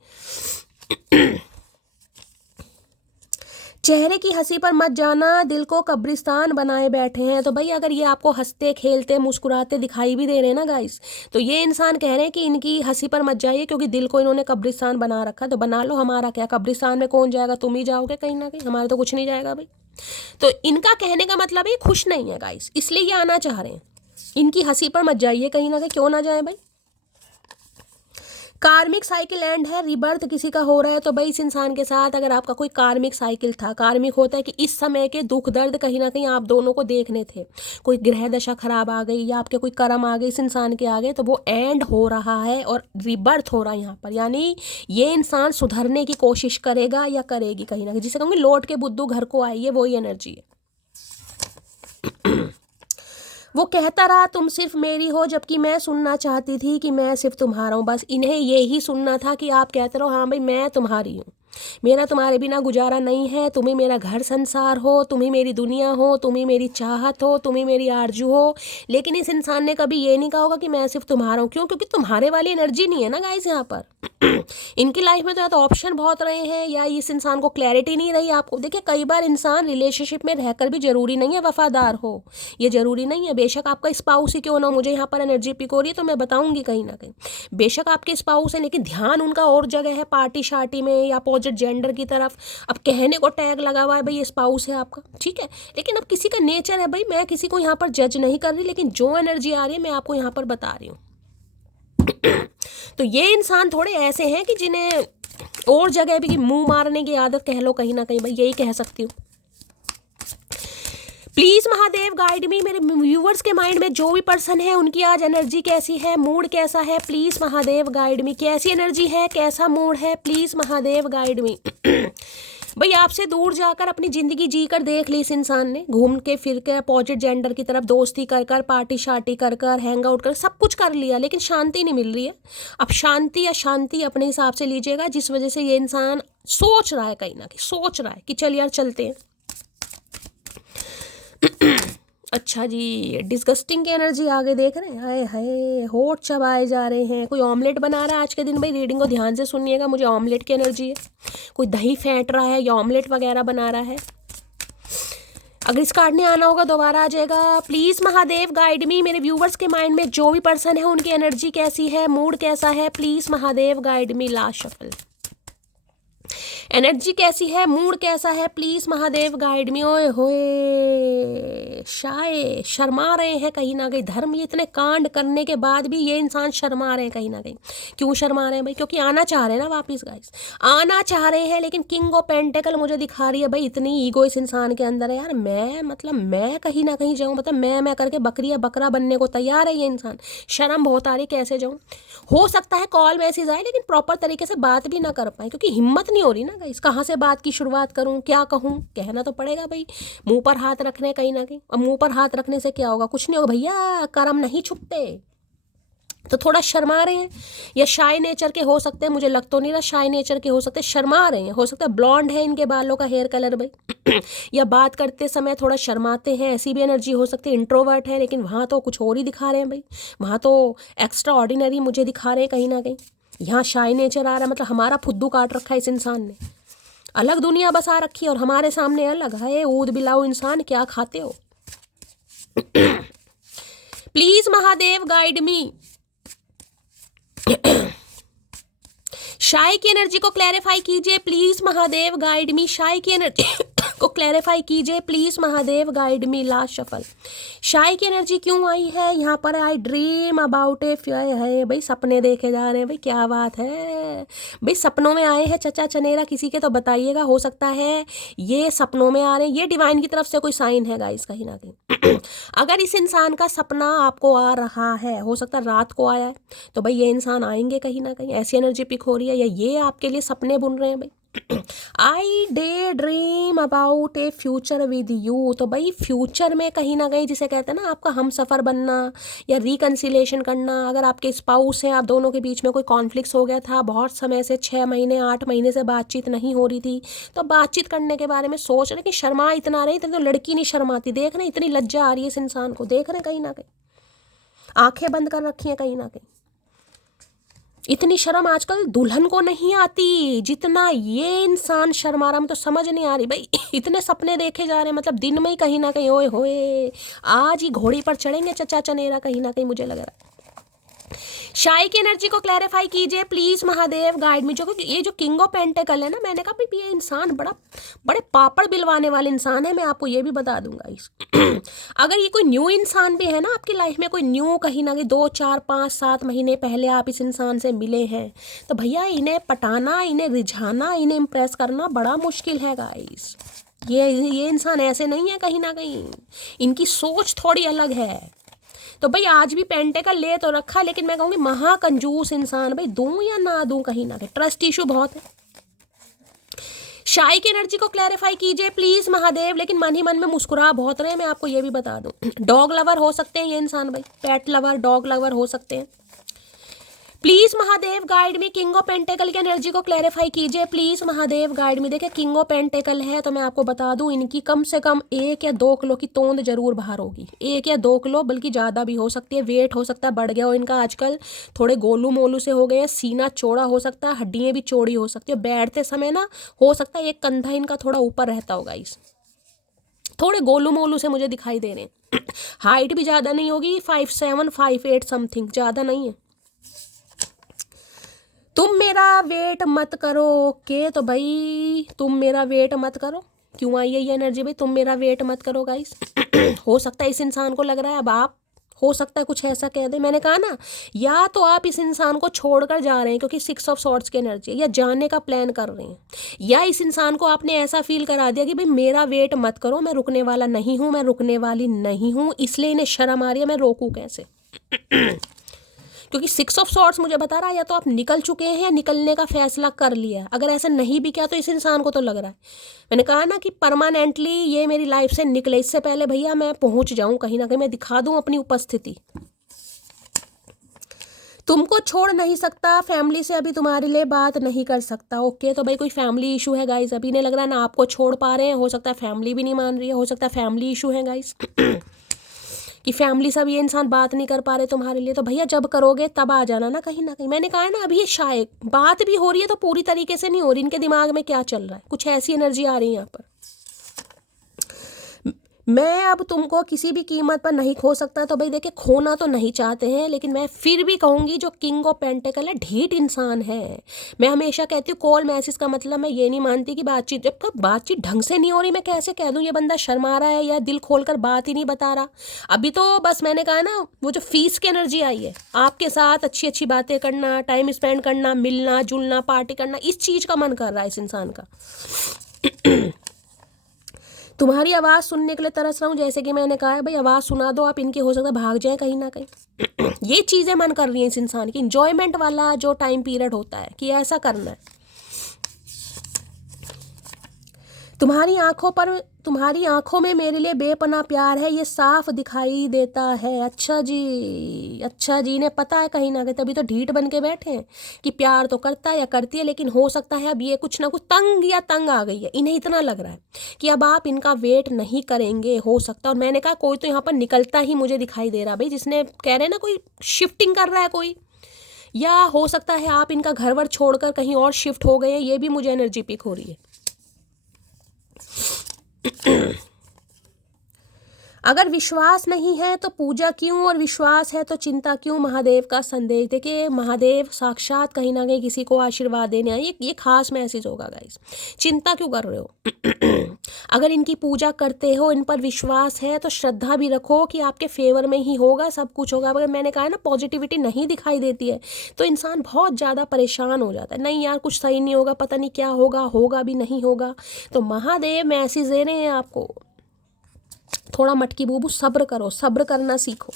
चेहरे की हंसी पर मत जाना, दिल को कब्रिस्तान बनाए बैठे हैं। तो भाई अगर ये आपको हंसते खेलते मुस्कुराते दिखाई भी दे रहे हैं ना गाइस, तो ये इंसान कह रहे हैं कि इनकी हंसी पर मत जाइए, क्योंकि दिल को इन्होंने कब्रिस्तान बना रखा। तो बना लो, हमारा क्या, कब्रिस्तान में कौन जाएगा, तुम ही जाओगे कहीं ना कहीं, हमारे तो कुछ नहीं जाएगा भाई। तो इनका कहने का मतलब है खुश नहीं है गाइस, इसलिए ये आना चाह रहे हैं। इनकी हंसी पर मत जाइए कहीं ना कहीं, क्यों ना जाए भाई। कार्मिक साइकिल एंड है, रिबर्थ किसी का हो रहा है। तो भाई इस इंसान के साथ अगर आपका कोई कार्मिक साइकिल था, कार्मिक होता है कि इस समय के दुख दर्द कहीं ना कहीं आप दोनों को देखने थे, कोई ग्रह दशा खराब आ गई या आपके कोई कर्म आ गए इस इंसान के आगे, तो वो एंड हो रहा है और रिबर्थ हो रहा है यहाँ पर। यानी ये इंसान सुधरने की कोशिश करेगा या करेगी कहीं ना कहीं, जिसे कहूँगी लौट के बुद्धू घर को आई है, वही एनर्जी है। वो कहता रहा तुम सिर्फ मेरी हो, जबकि मैं सुनना चाहती थी कि मैं सिर्फ तुम्हारा हूँ। बस इन्हें यही सुनना था कि आप कहते रहो हाँ भाई मैं तुम्हारी हूँ, मेरा तुम्हारे बिना गुजारा नहीं है, तुम ही मेरा घर संसार हो, तुम ही मेरी दुनिया हो, तुम ही मेरी चाहत हो, तुम ही मेरी आरजू हो। लेकिन इस इंसान ने कभी ये नहीं कहा होगा कि मैं सिर्फ तुम्हारा हूँ। क्यों? क्योंकि तुम्हारे वाली एनर्जी नहीं है ना गाइस यहाँ पर। इनकी लाइफ में तो या तो ऑप्शन बहुत रहे हैं या इस इंसान को क्लैरिटी नहीं रही। आपको देखिए कई बार इंसान रिलेशनशिप में रहकर भी जरूरी नहीं है वफादार हो, ये जरूरी नहीं है। बेशक आपका स्पाउस ही क्यों ना हो, मुझे यहाँ पर एनर्जी पिक हो रही है तो मैं बताऊंगी कहीं ना कहीं बेशक आपके स्पाउस है, लेकिन ध्यान उनका और जगह है, पार्टी शार्टी में या अपोजिट जेंडर की तरफ। अब कहने को टैग लगा हुआ है भाई ये स्पाउस है आपका, ठीक है, लेकिन अब किसी का नेचर है भाई, मैं किसी को यहाँ पर जज नहीं कर रही, लेकिन जो एनर्जी आ रही है मैं आपको यहाँ पर बता रही हूँ। तो ये इंसान थोड़े ऐसे हैं कि जिन्हें और जगह भी मुंह मारने की आदत कह लो कहीं ना कहीं भाई, यही कह सकती हूँ। प्लीज महादेव गाइड मी, मेरे व्यूवर्स के माइंड में जो भी पर्सन है उनकी आज एनर्जी कैसी है, मूड कैसा है, प्लीज महादेव गाइड मी। कैसी एनर्जी है, कैसा मूड है, प्लीज महादेव गाइड मी। भाई आपसे दूर जाकर अपनी ज़िंदगी जी कर देख ली इस इंसान ने, घूम के फिर के अपोजिट जेंडर की तरफ दोस्ती कर कर, पार्टी शार्टी कर कर, हैंग आउट कर, सब कुछ कर लिया, लेकिन शांति नहीं मिल रही है। अब शांति या शांति अपने हिसाब से लीजिएगा, जिस वजह से ये इंसान सोच रहा है कहीं ना कहीं, सोच रहा है कि चल यार चलते हैं। अच्छा जी, डिस्गस्टिंग की एनर्जी आगे देख रहे हैं, हाय हाय होठ चबाए जा रहे हैं। कोई ऑमलेट बना रहा है आज के दिन भाई, रीडिंग को ध्यान से सुनिएगा, मुझे ऑमलेट की एनर्जी है। कोई दही फेंट रहा है या ऑमलेट वगैरह बना रहा है। अगर इस कार्ड ने आना होगा दोबारा आ जाएगा। प्लीज महादेव गाइड मी, मेरे व्यूवर्स के माइंड में जो भी पर्सन है उनकी एनर्जी कैसी है, मूड कैसा है, please Mahadev guide me. Last shuffle, energy कैसी है, मूड कैसा है, प्लीज महादेव गाइड मी। ओए होए, शाये शर्मा रहे हैं कहीं ना कहीं, धर्म ये इतने कांड करने के बाद भी ये इंसान शर्मा रहे हैं कहीं ना कहीं। क्यों शर्मा रहे हैं भाई? क्योंकि आना चाह रहे हैं ना वापिस गाइस, आना चाह रहे हैं, लेकिन किंग ऑफ पेंटिकल मुझे दिखा रही है भाई, इतनी ईगो इस इंसान के अंदर है यार। मैं कहीं ना कहीं जाऊँ, मतलब मैं करके बकरी या बकरा बनने को तैयार है ये इंसान। शर्म बहुत आ रही, कैसे जाऊँ? हो सकता है कॉल मैसेज आए, लेकिन प्रॉपर तरीके से बात भी ना कर पाए, क्योंकि हिम्मत नहीं हो रही ना गाइस, कहाँ से बात की शुरुआत करूँ, क्या कहूँ, कहना तो पड़ेगा भाई। मुंह पर हाथ रखने कहीं ना कहीं, अब मुंह पर हाथ रखने से क्या होगा? कुछ नहीं होगा भैया, कर्म नहीं छुपते। तो थोड़ा शर्मा रहे हैं, या शाय नेचर के हो सकते हैं, मुझे लग तो नहीं रहा शाय नेचर के हो सकते हैं, शर्मा रहे हैं। हो सकता है ब्लॉन्ड है इनके बालों का हेयर कलर भाई, या बात करते समय थोड़ा शर्माते हैं, ऐसी भी एनर्जी हो सकती है। इंट्रोवर्ट है, लेकिन वहाँ तो कुछ और ही दिखा रहे हैं भाई, वहाँ तो एक्स्ट्रा ऑर्डिनरी मुझे दिखा रहे हैं कहीं ना कहीं। यहाँ शाय नेचर आ रहा है, मतलब हमारा फुद्दू काट रखा है इस इंसान ने, अलग दुनिया बसा रखी है और हमारे सामने अलग है। ऊद बिलाओ इंसान, क्या खाते हो? Please Mahadev guide me. शाय की एनर्जी को क्लैरिफाई कीजिए प्लीज महादेव गाइड मी। शाय की एनर्जी को क्लैरिफाई कीजिए please Mahadev guide me. Last shuffle, शाय की एनर्जी क्यों आई है यहाँ पर? आई ड्रीम अबाउट ए है भाई, सपने देखे जा रहे हैं भाई, क्या बात है भाई, सपनों में आए हैं चचा चनेरा किसी के, तो बताइएगा। हो सकता है ये सपनों में आ रहे हैं, ये डिवाइन की तरफ से कोई साइन है गाइस कहीं ना कहीं। अगर इस इंसान का सपना आपको आ रहा है, हो सकता है रात को आया है, तो भाई ये इंसान आएंगे कहीं ना कहीं, ऐसी एनर्जी पिक हो रही है, या ये आपके लिए सपने बुन रहे हैं भाई। I daydream about a future with you. तो भाई फ्यूचर में कहीं ना कहीं जिसे कहते हैं ना आपका हम सफ़र बनना या रिकन्सिलेशन करना। अगर आपके स्पाउस हैं, आप दोनों के बीच में कोई कॉन्फ्लिक्ट्स हो गया था, बहुत समय से 6 महीने 8 महीने से बातचीत नहीं हो रही थी, तो बातचीत करने के बारे में सोच रहे कि शर्मा इतना रही, तो लड़की नहीं शर्माती, देख रहे इतनी लज्जा आ रही है इस इंसान को, देख रहे कहीं ना कहीं आंखें बंद कर रखी हैं कहीं ना कहीं। इतनी शर्म आजकल दुल्हन को नहीं आती जितना ये इंसान शर्मा रहा, तो समझ नहीं आ रही भाई। इतने सपने देखे जा रहे हैं, मतलब दिन में ही कहीं ना कहीं ओए होए आज ही घोड़ी पर चढ़ेंगे चचा चनेरा, कहीं ना कहीं मुझे लग रहा है। शाई की एनर्जी को क्लैरिफाई कीजिए प्लीज महादेव, गाइड में। जो ये जो किंग ऑफ पेंटिकल है ना, मैंने कहा भाई ये इंसान बड़े पापड़ बिलवाने वाले इंसान है, मैं आपको ये भी बता दूंगा इस अगर ये कोई न्यू इंसान भी है ना आपकी लाइफ में, कोई न्यू कहीं ना कहीं 2 4 5 7 महीने पहले आप इस इंसान से मिले हैं, तो भैया इन्हें पटाना, इन्हें रिझाना, इन्हें इम्प्रेस करना बड़ा मुश्किल है गाइस। ये इंसान ऐसे नहीं है, कहीं ना कहीं इनकी सोच थोड़ी अलग है। तो भाई आज भी पेंटिकल ले तो रखा, लेकिन मैं कहूँगी महाकंजूस इंसान, भाई दूं या ना दूं, कहीं ना कहीं ट्रस्ट इशू बहुत है। शाई की एनर्जी को क्लैरिफाई कीजिए प्लीज महादेव, लेकिन मन ही मन में मुस्कुरा बहुत रहे हैं, मैं आपको ये भी बता दूं। डॉग लवर हो सकते हैं ये इंसान भाई, पेट लवर, डॉग लवर हो सकते हैं। प्लीज महादेव गाइड में, किंग ऑफ पेंटेकल की एनर्जी को क्लैरिफाई कीजिए प्लीज महादेव गाइड में। देखिए किंग ऑफ पेंटेकल है तो मैं आपको बता दूं इनकी कम से कम 1 या 2 किलो की तोंद जरूर बाहर होगी, 1 या 2 किलो, बल्कि ज़्यादा भी हो सकती है। वेट हो सकता है बढ़ गया हो इनका, आजकल थोड़े गोलू मोलू से हो गए हैं, सीना चौड़ा हो सकता है, हड्डियाँ भी चौड़ी हो सकती है, बैठते समय ना हो सकता है एक कंधा इनका थोड़ा ऊपर रहता होगा, इस थोड़े गोलू मोलू से मुझे दिखाई दे रहे हैं। हाइट भी ज़्यादा नहीं होगी, 5'7" 5'8" समथिंग, ज़्यादा नहीं है। तुम मेरा वेट मत करो, ओके तो भाई तुम मेरा वेट मत करो, क्यों आई है ये एनर्जी भाई, तुम मेरा वेट मत करो गाइस। हो सकता है इस इंसान को लग रहा है, अब आप हो सकता है कुछ ऐसा कह दे, मैंने कहा ना, या तो आप इस इंसान को छोड़कर जा रहे हैं क्योंकि 6 ऑफ सॉर्ड्स की एनर्जी है, या जाने का प्लान कर रहे हैं, या इस इंसान को आपने ऐसा फील करा दिया कि भाई मेरा वेट मत करो, मैं रुकने वाला नहीं हूँ, मैं रुकने वाली नहीं हूँ, इसलिए इन्हें शर्म आ रही है, मैं रोकूँ कैसे। क्योंकि 6 ऑफ सॉर्ड्स मुझे बता रहा है या तो आप निकल चुके हैं या निकलने का फैसला कर लिया। अगर ऐसा नहीं भी किया तो इस इंसान को तो लग रहा है, मैंने कहा ना कि परमानेंटली ये मेरी लाइफ से निकले, इससे पहले भैया मैं पहुंच जाऊं कहीं ना कहीं, मैं दिखा दूं अपनी उपस्थिति। तुमको छोड़ नहीं सकता, फैमिली से अभी तुम्हारे लिए बात नहीं कर सकता, ओके तो भाई कोई फैमिली इशू है गाइस, अभी नहीं लग रहा है ना आपको छोड़ पा रहे हैं, हो सकता है फैमिली भी नहीं मान रही है, हो सकता है फैमिली इशू है गाइस। कि फैमिली से अब ये इंसान बात नहीं कर पा रहे तुम्हारे लिए, तो भैया जब करोगे तब आ जाना ना कहीं ना कहीं। मैंने कहा है ना अभी ये शायद बात भी हो रही है तो पूरी तरीके से नहीं हो रही, इनके दिमाग में क्या चल रहा है, कुछ ऐसी एनर्जी आ रही है यहाँ पर। मैं अब तुमको किसी भी कीमत पर नहीं खो सकता, तो भाई देखिए खोना तो नहीं चाहते हैं, लेकिन मैं फिर भी कहूँगी जो किंग ऑफ पेंटिकल है ढीठ इंसान है। मैं हमेशा कहती हूँ कॉल मैसेज का मतलब मैं ये नहीं मानती कि बातचीत, जब तक बातचीत ढंग से नहीं हो रही मैं कैसे कह दूँ ये बंदा शर्मा रहा है या दिल खोल कर बात ही नहीं बता रहा। अभी तो बस मैंने कहा ना वो जो फीस की एनर्जी आई है, आपके साथ अच्छी अच्छी बातें करना, टाइम स्पेंड करना, मिलना जुलना, पार्टी करना, इस चीज़ का मन कर रहा है इस इंसान का। तुम्हारी आवाज़ सुनने के लिए तरस रहा हूँ, जैसे कि मैंने कहा है भाई आवाज़ सुना दो आप इनकी, हो सकता है भाग जाए कहीं ना कहीं। ये चीज़ें मन कर रही हैं इस इंसान की, इंजॉयमेंट वाला जो टाइम पीरियड होता है कि ऐसा करना है। तुम्हारी आंखों में मेरे लिए बेपनाह प्यार है, ये साफ दिखाई देता है। अच्छा जी, इन्हें पता है कहीं ना कहीं, तभी तो ढीठ बन के बैठे हैं कि प्यार तो करता है या करती है, लेकिन हो सकता है अब ये कुछ ना कुछ तंग आ गई है, इन्हें इतना लग रहा है कि अब आप इनका वेट नहीं करेंगे, हो सकता है। और मैंने कहा कोई तो यहाँ पर निकलता ही मुझे दिखाई दे रहा भाई, जिसने कह रहे हैं ना कोई शिफ्टिंग कर रहा है कोई, या हो सकता है आप इनका घर वर छोड़कर कहीं और शिफ्ट हो गए हैं, ये भी मुझे एनर्जी पिक हो रही है। अगर विश्वास नहीं है तो पूजा क्यों, और विश्वास है तो चिंता क्यों, महादेव का संदेश। देखिए महादेव साक्षात कहीं ना कहीं किसी को आशीर्वाद देने आए, ये खास मैसेज होगा गाइस। चिंता क्यों कर रहे हो? अगर इनकी पूजा करते हो, इन पर विश्वास है, तो श्रद्धा भी रखो कि आपके फेवर में ही होगा, सब कुछ होगा। अगर मैंने कहा ना पॉजिटिविटी नहीं दिखाई देती है तो इंसान बहुत ज़्यादा परेशान हो जाता है, नहीं यार कुछ सही नहीं होगा, पता नहीं क्या होगा, होगा भी नहीं होगा। तो महादेव मैसेज दे रहे हैं आपको, थोड़ा मटकी बूबू सब्र करो, सब्र करना सीखो।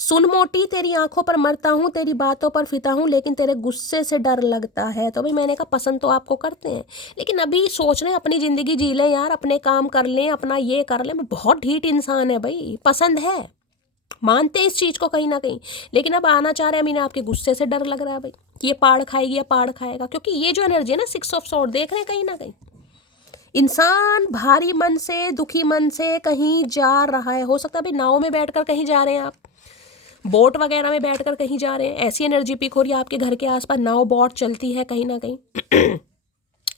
सुन मोटी तेरी आंखों पर मरता हूँ, तेरी बातों पर फिदा हूँ, लेकिन तेरे गुस्से से डर लगता है। तो भाई मैंने कहा पसंद तो आपको करते हैं, लेकिन अभी सोच रहे हैं अपनी ज़िंदगी जी लें यार, अपने काम कर लें, अपना ये कर लें। मैं बहुत ढीठ इंसान है भाई, पसंद है, मानते हैं इस चीज़ को कहीं ना कहीं, लेकिन अब आना चाह रहे हैं, मैंने आपके गुस्से से डर लग रहा है भाई कि ये पाड़ खाएगी या पाड़ खाएगा। क्योंकि ये जो एनर्जी है ना 6 ऑफ सॉर्ड देख रहे हैं, कहीं ना कहीं इंसान भारी मन से, दुखी मन से कहीं जा रहा है। हो सकता है भाई नाव में बैठकर कहीं जा रहे हैं आप, बोट वगैरह में बैठकर कहीं जा रहे हैं, ऐसी एनर्जी पिक हो रही है आपके घर के आसपास, नाव बोट चलती है कहीं ना कहीं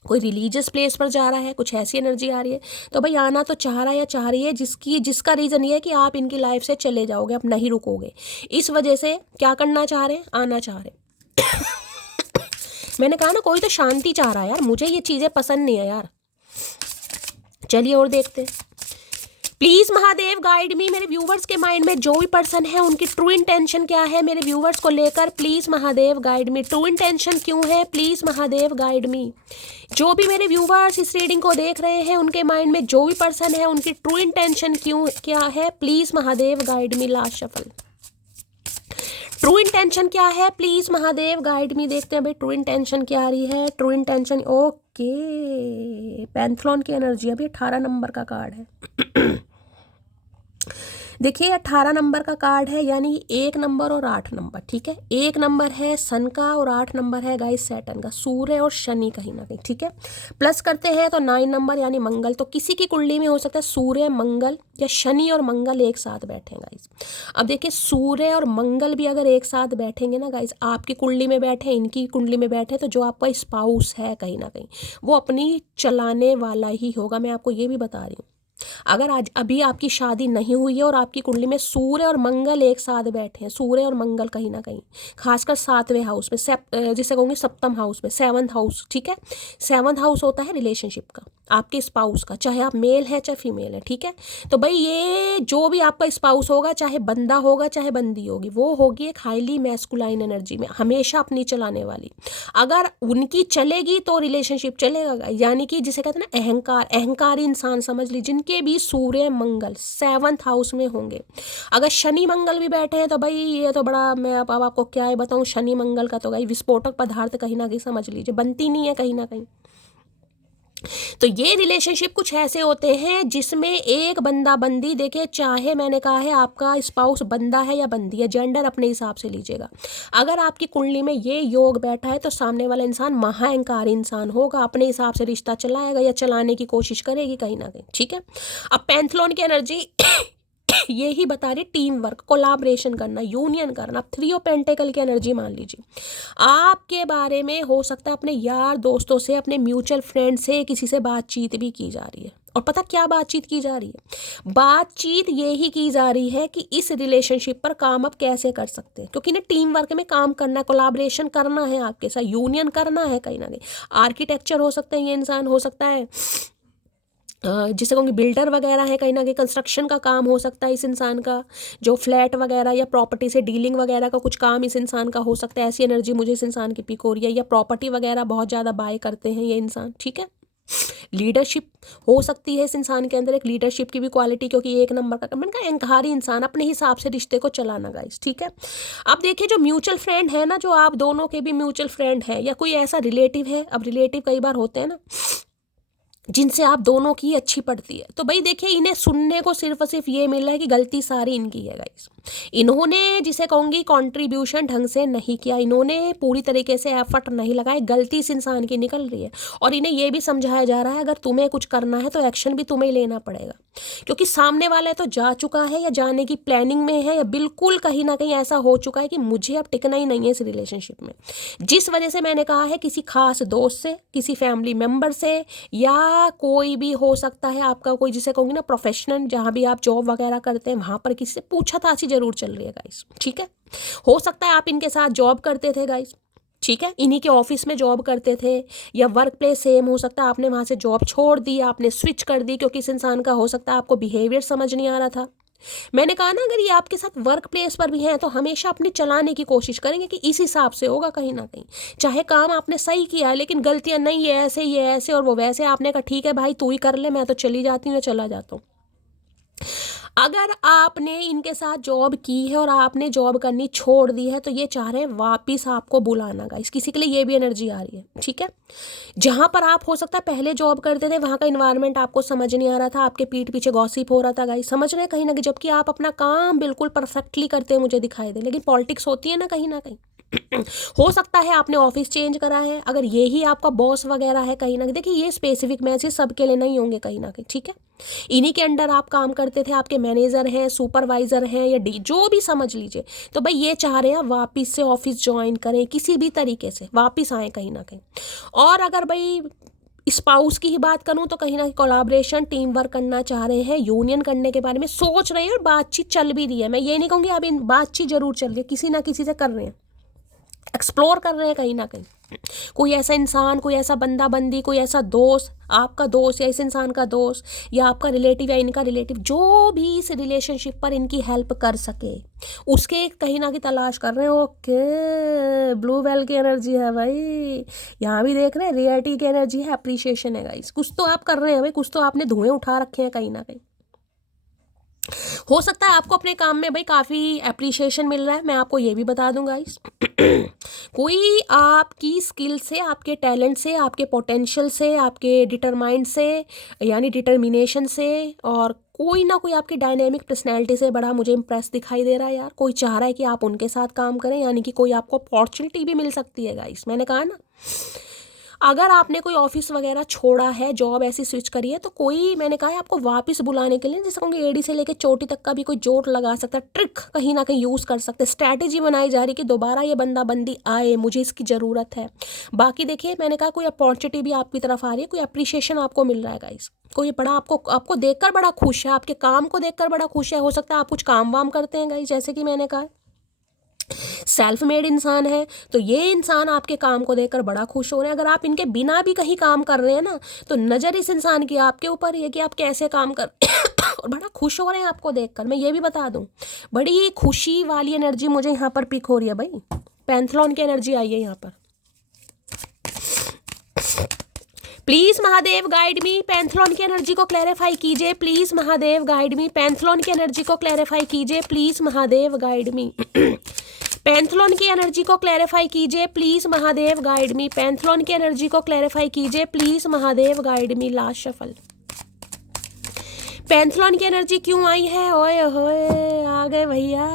कोई रिलीजियस प्लेस पर जा रहा है, कुछ ऐसी एनर्जी आ रही है। तो भाई आना तो चाह रहा है या चाह रही है, जिसका रीज़न ये है कि आप इनकी लाइफ से चले जाओगे, आप नहीं रुकोगे। इस वजह से क्या करना चाह रहे हैं, आना चाह रहे हैं मैंने कहा ना कोई तो शांति चाह रहा है यार, मुझे ये चीज़ें पसंद नहीं है यार। चलिए और देखते हैं। प्लीज महादेव गाइड मी, मेरे व्यूवर्स के माइंड में जो भी पर्सन है उनकी ट्रू इंटेंशन क्या है मेरे व्यूवर्स को लेकर। Please Mahadev guide me, true intention क्यों है, प्लीज महादेव गाइड मी। जो भी मेरे व्यूवर्स इस रीडिंग को देख रहे हैं उनके माइंड में जो भी पर्सन है उनकी ट्रू इंटेंशन क्या है, please Mahadev guide me. Last shuffle, true intention क्या है, प्लीज महादेव गाइड मी। देखते हैं भाई ट्रू इंटेंशन क्या आ रही है। ट्रू इंटेंशन, ओके, पैंथलॉन की एनर्जी, अभी 18 नंबर का कार्ड है देखिए 18 नंबर का कार्ड है, यानी 1 नंबर और 8 नंबर, ठीक है। 1 नंबर है सन का और 8 नंबर है गाइस सैटर्न का, सूर्य और शनि कहीं ना कहीं, ठीक है। प्लस करते हैं तो 9 नंबर यानी मंगल। तो किसी की कुंडली में हो सकता है सूर्य मंगल या शनि और मंगल एक साथ बैठे गाइस। अब देखिए सूर्य और मंगल भी अगर एक साथ बैठेंगे ना गाइस, आपकी कुंडली में बैठे, इनकी कुंडली में बैठे, तो जो आपका स्पाउस है कहीं ना कहीं वो अपनी चलाने वाला ही होगा। मैं आपको ये भी बता रही हूँ, अगर आज अभी आपकी शादी नहीं हुई है और आपकी कुंडली में सूर्य और मंगल एक साथ बैठे हैं, सूर्य और मंगल कहीं ना कहीं, खासकर 7वें हाउस में, जिसे कहूँगी सप्तम हाउस में, 7th हाउस, ठीक है। 7th हाउस होता है रिलेशनशिप का, आपके स्पाउस का, चाहे आप मेल है चाहे फीमेल है, ठीक है। तो भाई ये जो भी आपका स्पाउस होगा, चाहे बंदा होगा चाहे बंदी होगी, वो होगी एक हाईली मैस्कुलाइन एनर्जी में, हमेशा अपनी चलाने वाली। अगर उनकी चलेगी तो रिलेशनशिप चलेगा, यानी कि जिसे कहते हैं ना अहंकार, अहंकारी इंसान समझ लीजिए, जिनके भी सूर्य मंगल 7th हाउस में होंगे। अगर शनि मंगल भी बैठे हैं तो भाई ये तो बड़ा, मैं अब आपको क्या है बताऊं, शनि मंगल का तो भाई विस्फोटक पदार्थ कहीं ना कहीं समझ लीजिए, बनती नहीं है कहीं ना कहीं। तो ये रिलेशनशिप कुछ ऐसे होते हैं जिसमें एक बंदा बंदी, देखिए चाहे मैंने कहा है आपका स्पाउस बंदा है या बंदी है, जेंडर अपने हिसाब से लीजिएगा। अगर आपकी कुंडली में ये योग बैठा है तो सामने वाला इंसान महाअहंकारी इंसान होगा, अपने हिसाब से रिश्ता चलाएगा या चलाने की कोशिश करेगी कहीं ना कहीं, ठीक है। अब पैंथलॉन की एनर्जी ये ही बता रही, टीम वर्क, कोलाब्रेशन करना, यूनियन करना। 3 ऑफ पेंटेकल की एनर्जी मान लीजिए, आपके बारे में हो सकता है अपने यार दोस्तों से, अपने म्यूचुअल फ्रेंड से किसी से बातचीत भी की जा रही है। और पता क्या बातचीत की जा रही है, बातचीत ये ही की जा रही है कि इस रिलेशनशिप पर काम अब कैसे कर सकते हैं, क्योंकि ना टीम वर्क में काम करना है, कोलाब्रेशन करना है, आपके साथ यूनियन करना है कहीं ना कहीं। आर्किटेक्चर हो सकता है ये इंसान, हो सकता है जिसे कहूँगी बिल्डर वगैरह है कहीं ना कहीं, कंस्ट्रक्शन का काम हो सकता है इस इंसान का, जो फ्लैट वगैरह या प्रॉपर्टी से डीलिंग वगैरह का कुछ काम इस इंसान का हो सकता है। ऐसी एनर्जी मुझे इस इंसान की पिक हो रही है, या प्रॉपर्टी वगैरह बहुत ज़्यादा बाय करते हैं ये इंसान, ठीक है। लीडरशिप हो सकती है इस इंसान के अंदर, एक लीडरशिप की भी क्वालिटी, क्योंकि 1 नंबर का मैंने कहा अहंकारी इंसान, अपने हिसाब से रिश्ते को चलाना गाइस, ठीक है। अब देखिए जो म्यूचुअल फ्रेंड है ना, जो आप दोनों के भी म्यूचुअल फ्रेंड है या कोई ऐसा रिलेटिव है, अब रिलेटिव कई बार होते हैं ना जिनसे आप दोनों की अच्छी पड़ती है, तो भाई देखिए इन्हें सुनने को सिर्फ और सिर्फ ये मिला है कि गलती सारी इनकी है गाइस। इन्होंने जिसे कहूँगी कंट्रीब्यूशन ढंग से नहीं किया, इन्होंने पूरी तरीके से एफर्ट नहीं लगाए, गलती इस इंसान की निकल रही है। और इन्हें ये भी समझाया जा रहा है अगर तुम्हें कुछ करना है तो एक्शन भी तुम्हें लेना पड़ेगा, क्योंकि सामने वाला तो जा चुका है या जाने की प्लानिंग में है, या बिल्कुल कहीं ना कहीं ऐसा हो चुका है कि मुझे अब टिकना ही नहीं है इस रिलेशनशिप में। जिस वजह से मैंने कहा है किसी खास दोस्त से, किसी फैमिली मेम्बर से, या कोई भी हो सकता है आपका कोई जिसे कहूँगी ना प्रोफेशनल, जहाँ भी आप जॉब वगैरह करते हैं वहाँ पर किसी से पूछताछ जरूर चल रही है गाइस, ठीक है। हो सकता है आप इनके साथ जॉब करते थे गाइस, ठीक है, इन्हीं के ऑफिस में जॉब करते थे, या वर्क प्लेस सेम हो सकता है, आपने वहाँ से जॉब छोड़ दी, आपने स्विच कर दी, क्योंकि इस इंसान का हो सकता है आपको बिहेवियर समझ नहीं आ रहा था। मैंने कहा ना अगर ये आपके साथ वर्क प्लेस पर भी हैं तो हमेशा अपनी चलाने की कोशिश करेंगे कि इस हिसाब से होगा कहीं ना कहीं, चाहे काम आपने सही किया है लेकिन गलतियां नहीं, ये ऐसे और वो वैसे, आपने कहा ठीक है भाई तू ही कर ले, मैं तो चली जाती हूँ या चला जाता हूँ। अगर आपने इनके साथ जॉब की है और आपने जॉब करनी छोड़ दी है तो ये चाह रहे हैं वापस आपको बुलाना गाइस, किसी के लिए ये भी एनर्जी आ रही है, ठीक है। जहाँ पर आप हो सकता है पहले जॉब करते थे वहाँ का इन्वायरमेंट आपको समझ नहीं आ रहा था, आपके पीठ पीछे गॉसिप हो रहा था गाइस, समझ रहे हैं कहीं ना कहीं, जबकि आप अपना काम बिल्कुल परफेक्टली करते हैं मुझे दिखाई दे, लेकिन पॉलिटिक्स होती है ना कहीं ना कहीं। हो सकता है आपने ऑफिस चेंज करा है, अगर ये ही आपका बॉस वगैरह है कहीं ना कहीं, देखिए ये स्पेसिफिक मैसेज सबके लिए नहीं होंगे कहीं ना कहीं, ठीक है। इन्हीं के अंडर आप काम करते थे, आपके मैनेजर हैं, सुपरवाइजर हैं या डी जो भी समझ लीजिए, तो भाई ये चाह रहे हैं वापस से ऑफिस ज्वाइन करें, किसी भी तरीके से वापस आए कहीं ना कहीं। और अगर भाई स्पाउस की ही बात करूं तो कहीं ना कहीं कोलाब्रेशन, टीम वर्क करना चाह रहे हैं, यूनियन करने के बारे में सोच रहे हैं और बातचीत चल भी रही है। मैं ये नहीं कहूँगी अब इन बातचीत जरूर चल रही है, किसी ना किसी से कर रहे हैं, एक्सप्लोर कर रहे हैं कहीं ना कहीं। कोई ऐसा इंसान, कोई ऐसा बंदा बंदी, कोई ऐसा दोस्त, आपका दोस्त या इस इंसान का दोस्त या आपका रिलेटिव या इनका रिलेटिव, जो भी इस रिलेशनशिप पर इनकी हेल्प कर सके उसके कहीं ना कहीं तलाश कर रहे हैं। ओके, ब्लू वेल की एनर्जी है भाई, यहाँ भी देख रहे हैं रियलिटी की एनर्जी है, अप्रिशिएशन है गाइस, कुछ तो आप कर रहे हैं भाई, कुछ तो आपने धुएं उठा रखे हैं कहीं ना कहीं। हो सकता है आपको अपने काम में भाई काफ़ी अप्रिशिएशन मिल रहा है, मैं आपको ये भी बता दूं गाइस। कोई आपकी स्किल से, आपके टैलेंट से, आपके पोटेंशियल से, आपके डिटरमाइंड से यानी डिटर्मिनेशन से, और कोई ना कोई आपकी डायनेमिक पर्सनैलिटी से बड़ा मुझे इम्प्रेस दिखाई दे रहा है यार। कोई चाह रहा है कि आप उनके साथ काम करें, यानी कि कोई आपको अपॉर्चुनिटी भी मिल सकती है गाइस। मैंने कहा ना, अगर आपने कोई ऑफिस वगैरह छोड़ा है, जॉब ऐसी स्विच करी है, तो कोई, मैंने कहा है आपको वापस बुलाने के लिए, जैसे कहूँगी एडी से लेके चोटी तक का भी कोई जोड़ लगा सकता है, ट्रिक कहीं ना कहीं यूज़ कर सकते हैं, स्ट्रैटेजी बनाई जा रही है कि दोबारा ये बंदा बंदी आए, मुझे इसकी ज़रूरत है। बाकी देखिए, मैंने कहा कोई अपॉर्चुनिटी भी आपकी तरफ आ रही है, कोई अप्रिशिएशन आपको मिल रहा है गाइस, कोई बड़ा आपको देखकर बड़ा खुश है, आपके काम को देखकर बड़ा खुश है। हो सकता है आप कुछ काम वाम करते हैं गाइस, जैसे कि मैंने कहा सेल्फ मेड इंसान है, तो ये इंसान आपके काम को देखकर बड़ा खुश हो रहे हैं। अगर आप इनके बिना भी कहीं काम कर रहे हैं ना, तो नज़र इस इंसान की आपके ऊपर है कि आप कैसे काम कर और बड़ा खुश हो रहे हैं आपको देखकर। मैं ये भी बता दूं, बड़ी खुशी वाली एनर्जी मुझे यहाँ पर पिक हो रही है भाई, पैंथलॉन की एनर्जी आई है यहाँ पर। प्लीज महादेव गाइड मी, पैंथलॉन की एनर्जी को क्लैरिफाई कीजिए प्लीज महादेव गाइड मी, पैंथलॉन की एनर्जी को क्लैरिफाई कीजिए प्लीज महादेव गाइड मी। पैंथलॉन की एनर्जी को क्लैरिफाई कीजिए प्लीज महादेव गाइड मी, पैंथलॉन की एनर्जी को क्लैरिफाई कीजिए please Mahadev guide me. Last shuffle, पैंथलॉन की एनर्जी क्यों आई है? ओए होए, आ गए भैया,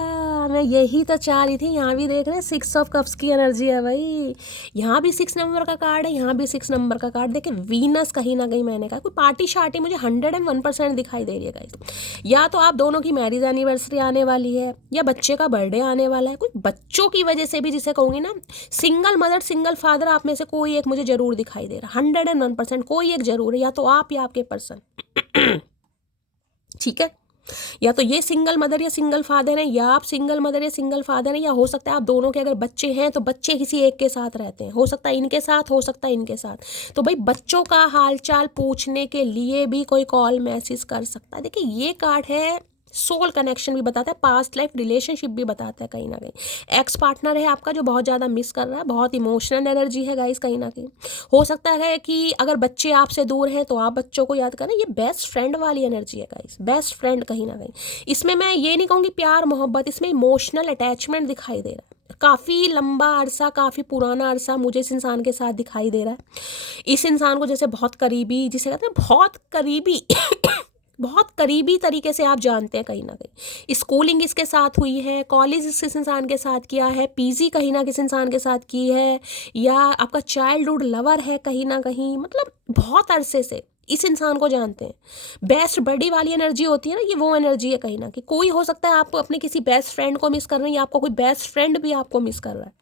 मैं यही तो चाह रही थी। यहाँ भी देख रहे हैं 6 ऑफ कप्स की एनर्जी है भाई, यहाँ भी 6 नंबर का कार्ड है, यहाँ भी 6 नंबर का कार्ड। देखिए वीनस कहीं ना कहीं, मैंने कहा कोई पार्टी शार्टी मुझे 101% दिखाई दे रही है गाइस। या तो आप दोनों की मैरिज एनिवर्सरी आने वाली है, या बच्चे का बर्थडे आने वाला है, कोई बच्चों की वजह से भी, जिसे कहूँगी ना सिंगल मदर सिंगल फादर, आप में से कोई एक मुझे जरूर दिखाई दे रहा, 101% कोई एक जरूर है, या तो आप या आपके पर्सन, ठीक है। या तो ये सिंगल मदर या सिंगल फादर है, या आप सिंगल मदर या सिंगल फादर है, या हो सकता है आप दोनों के अगर बच्चे हैं तो बच्चे किसी एक के साथ रहते हैं, हो सकता है इनके साथ, हो सकता है इनके साथ। तो भाई बच्चों का हालचाल पूछने के लिए भी कोई कॉल मैसेज कर सकता है। देखिए ये कार्ड है, सोल कनेक्शन भी बताता है, पास्ट लाइफ रिलेशनशिप भी बताता है कहीं ना कहीं। एक्स पार्टनर है आपका जो बहुत ज़्यादा मिस कर रहा है, बहुत इमोशनल एनर्जी है गाइस कहीं ना कहीं। हो सकता है कि अगर बच्चे आपसे दूर हैं तो आप बच्चों को याद करें, ये बेस्ट फ्रेंड वाली एनर्जी है गाइस, बेस्ट फ्रेंड कहीं ना कहीं। इसमें मैं ये नहीं कहूँगी प्यार मोहब्बत, इसमें इमोशनल अटैचमेंट दिखाई दे रहा है। काफ़ी लंबा अरसा, काफ़ी पुराना अरसा मुझे इस इंसान के साथ दिखाई दे रहा है। इस इंसान को जैसे बहुत करीबी, जिसे कहते हैं बहुत करीबी बहुत करीबी तरीके से आप जानते हैं कहीं ना कहीं। स्कूलिंग इसके साथ हुई है, कॉलेज इस इंसान के साथ किया है, पीजी कहीं ना किसी इंसान के साथ की है, या आपका चाइल्डहुड लवर है कहीं ना कहीं, मतलब बहुत अरसे से इस इंसान को जानते हैं। बेस्ट बडी वाली एनर्जी होती है ना, ये वो एनर्जी है कहीं ना कहीं। कोई हो सकता है आप अपने किसी बेस्ट फ्रेंड को मिस कर रहे हैं, या आपको कोई बेस्ट फ्रेंड भी आपको मिस कर रहा है।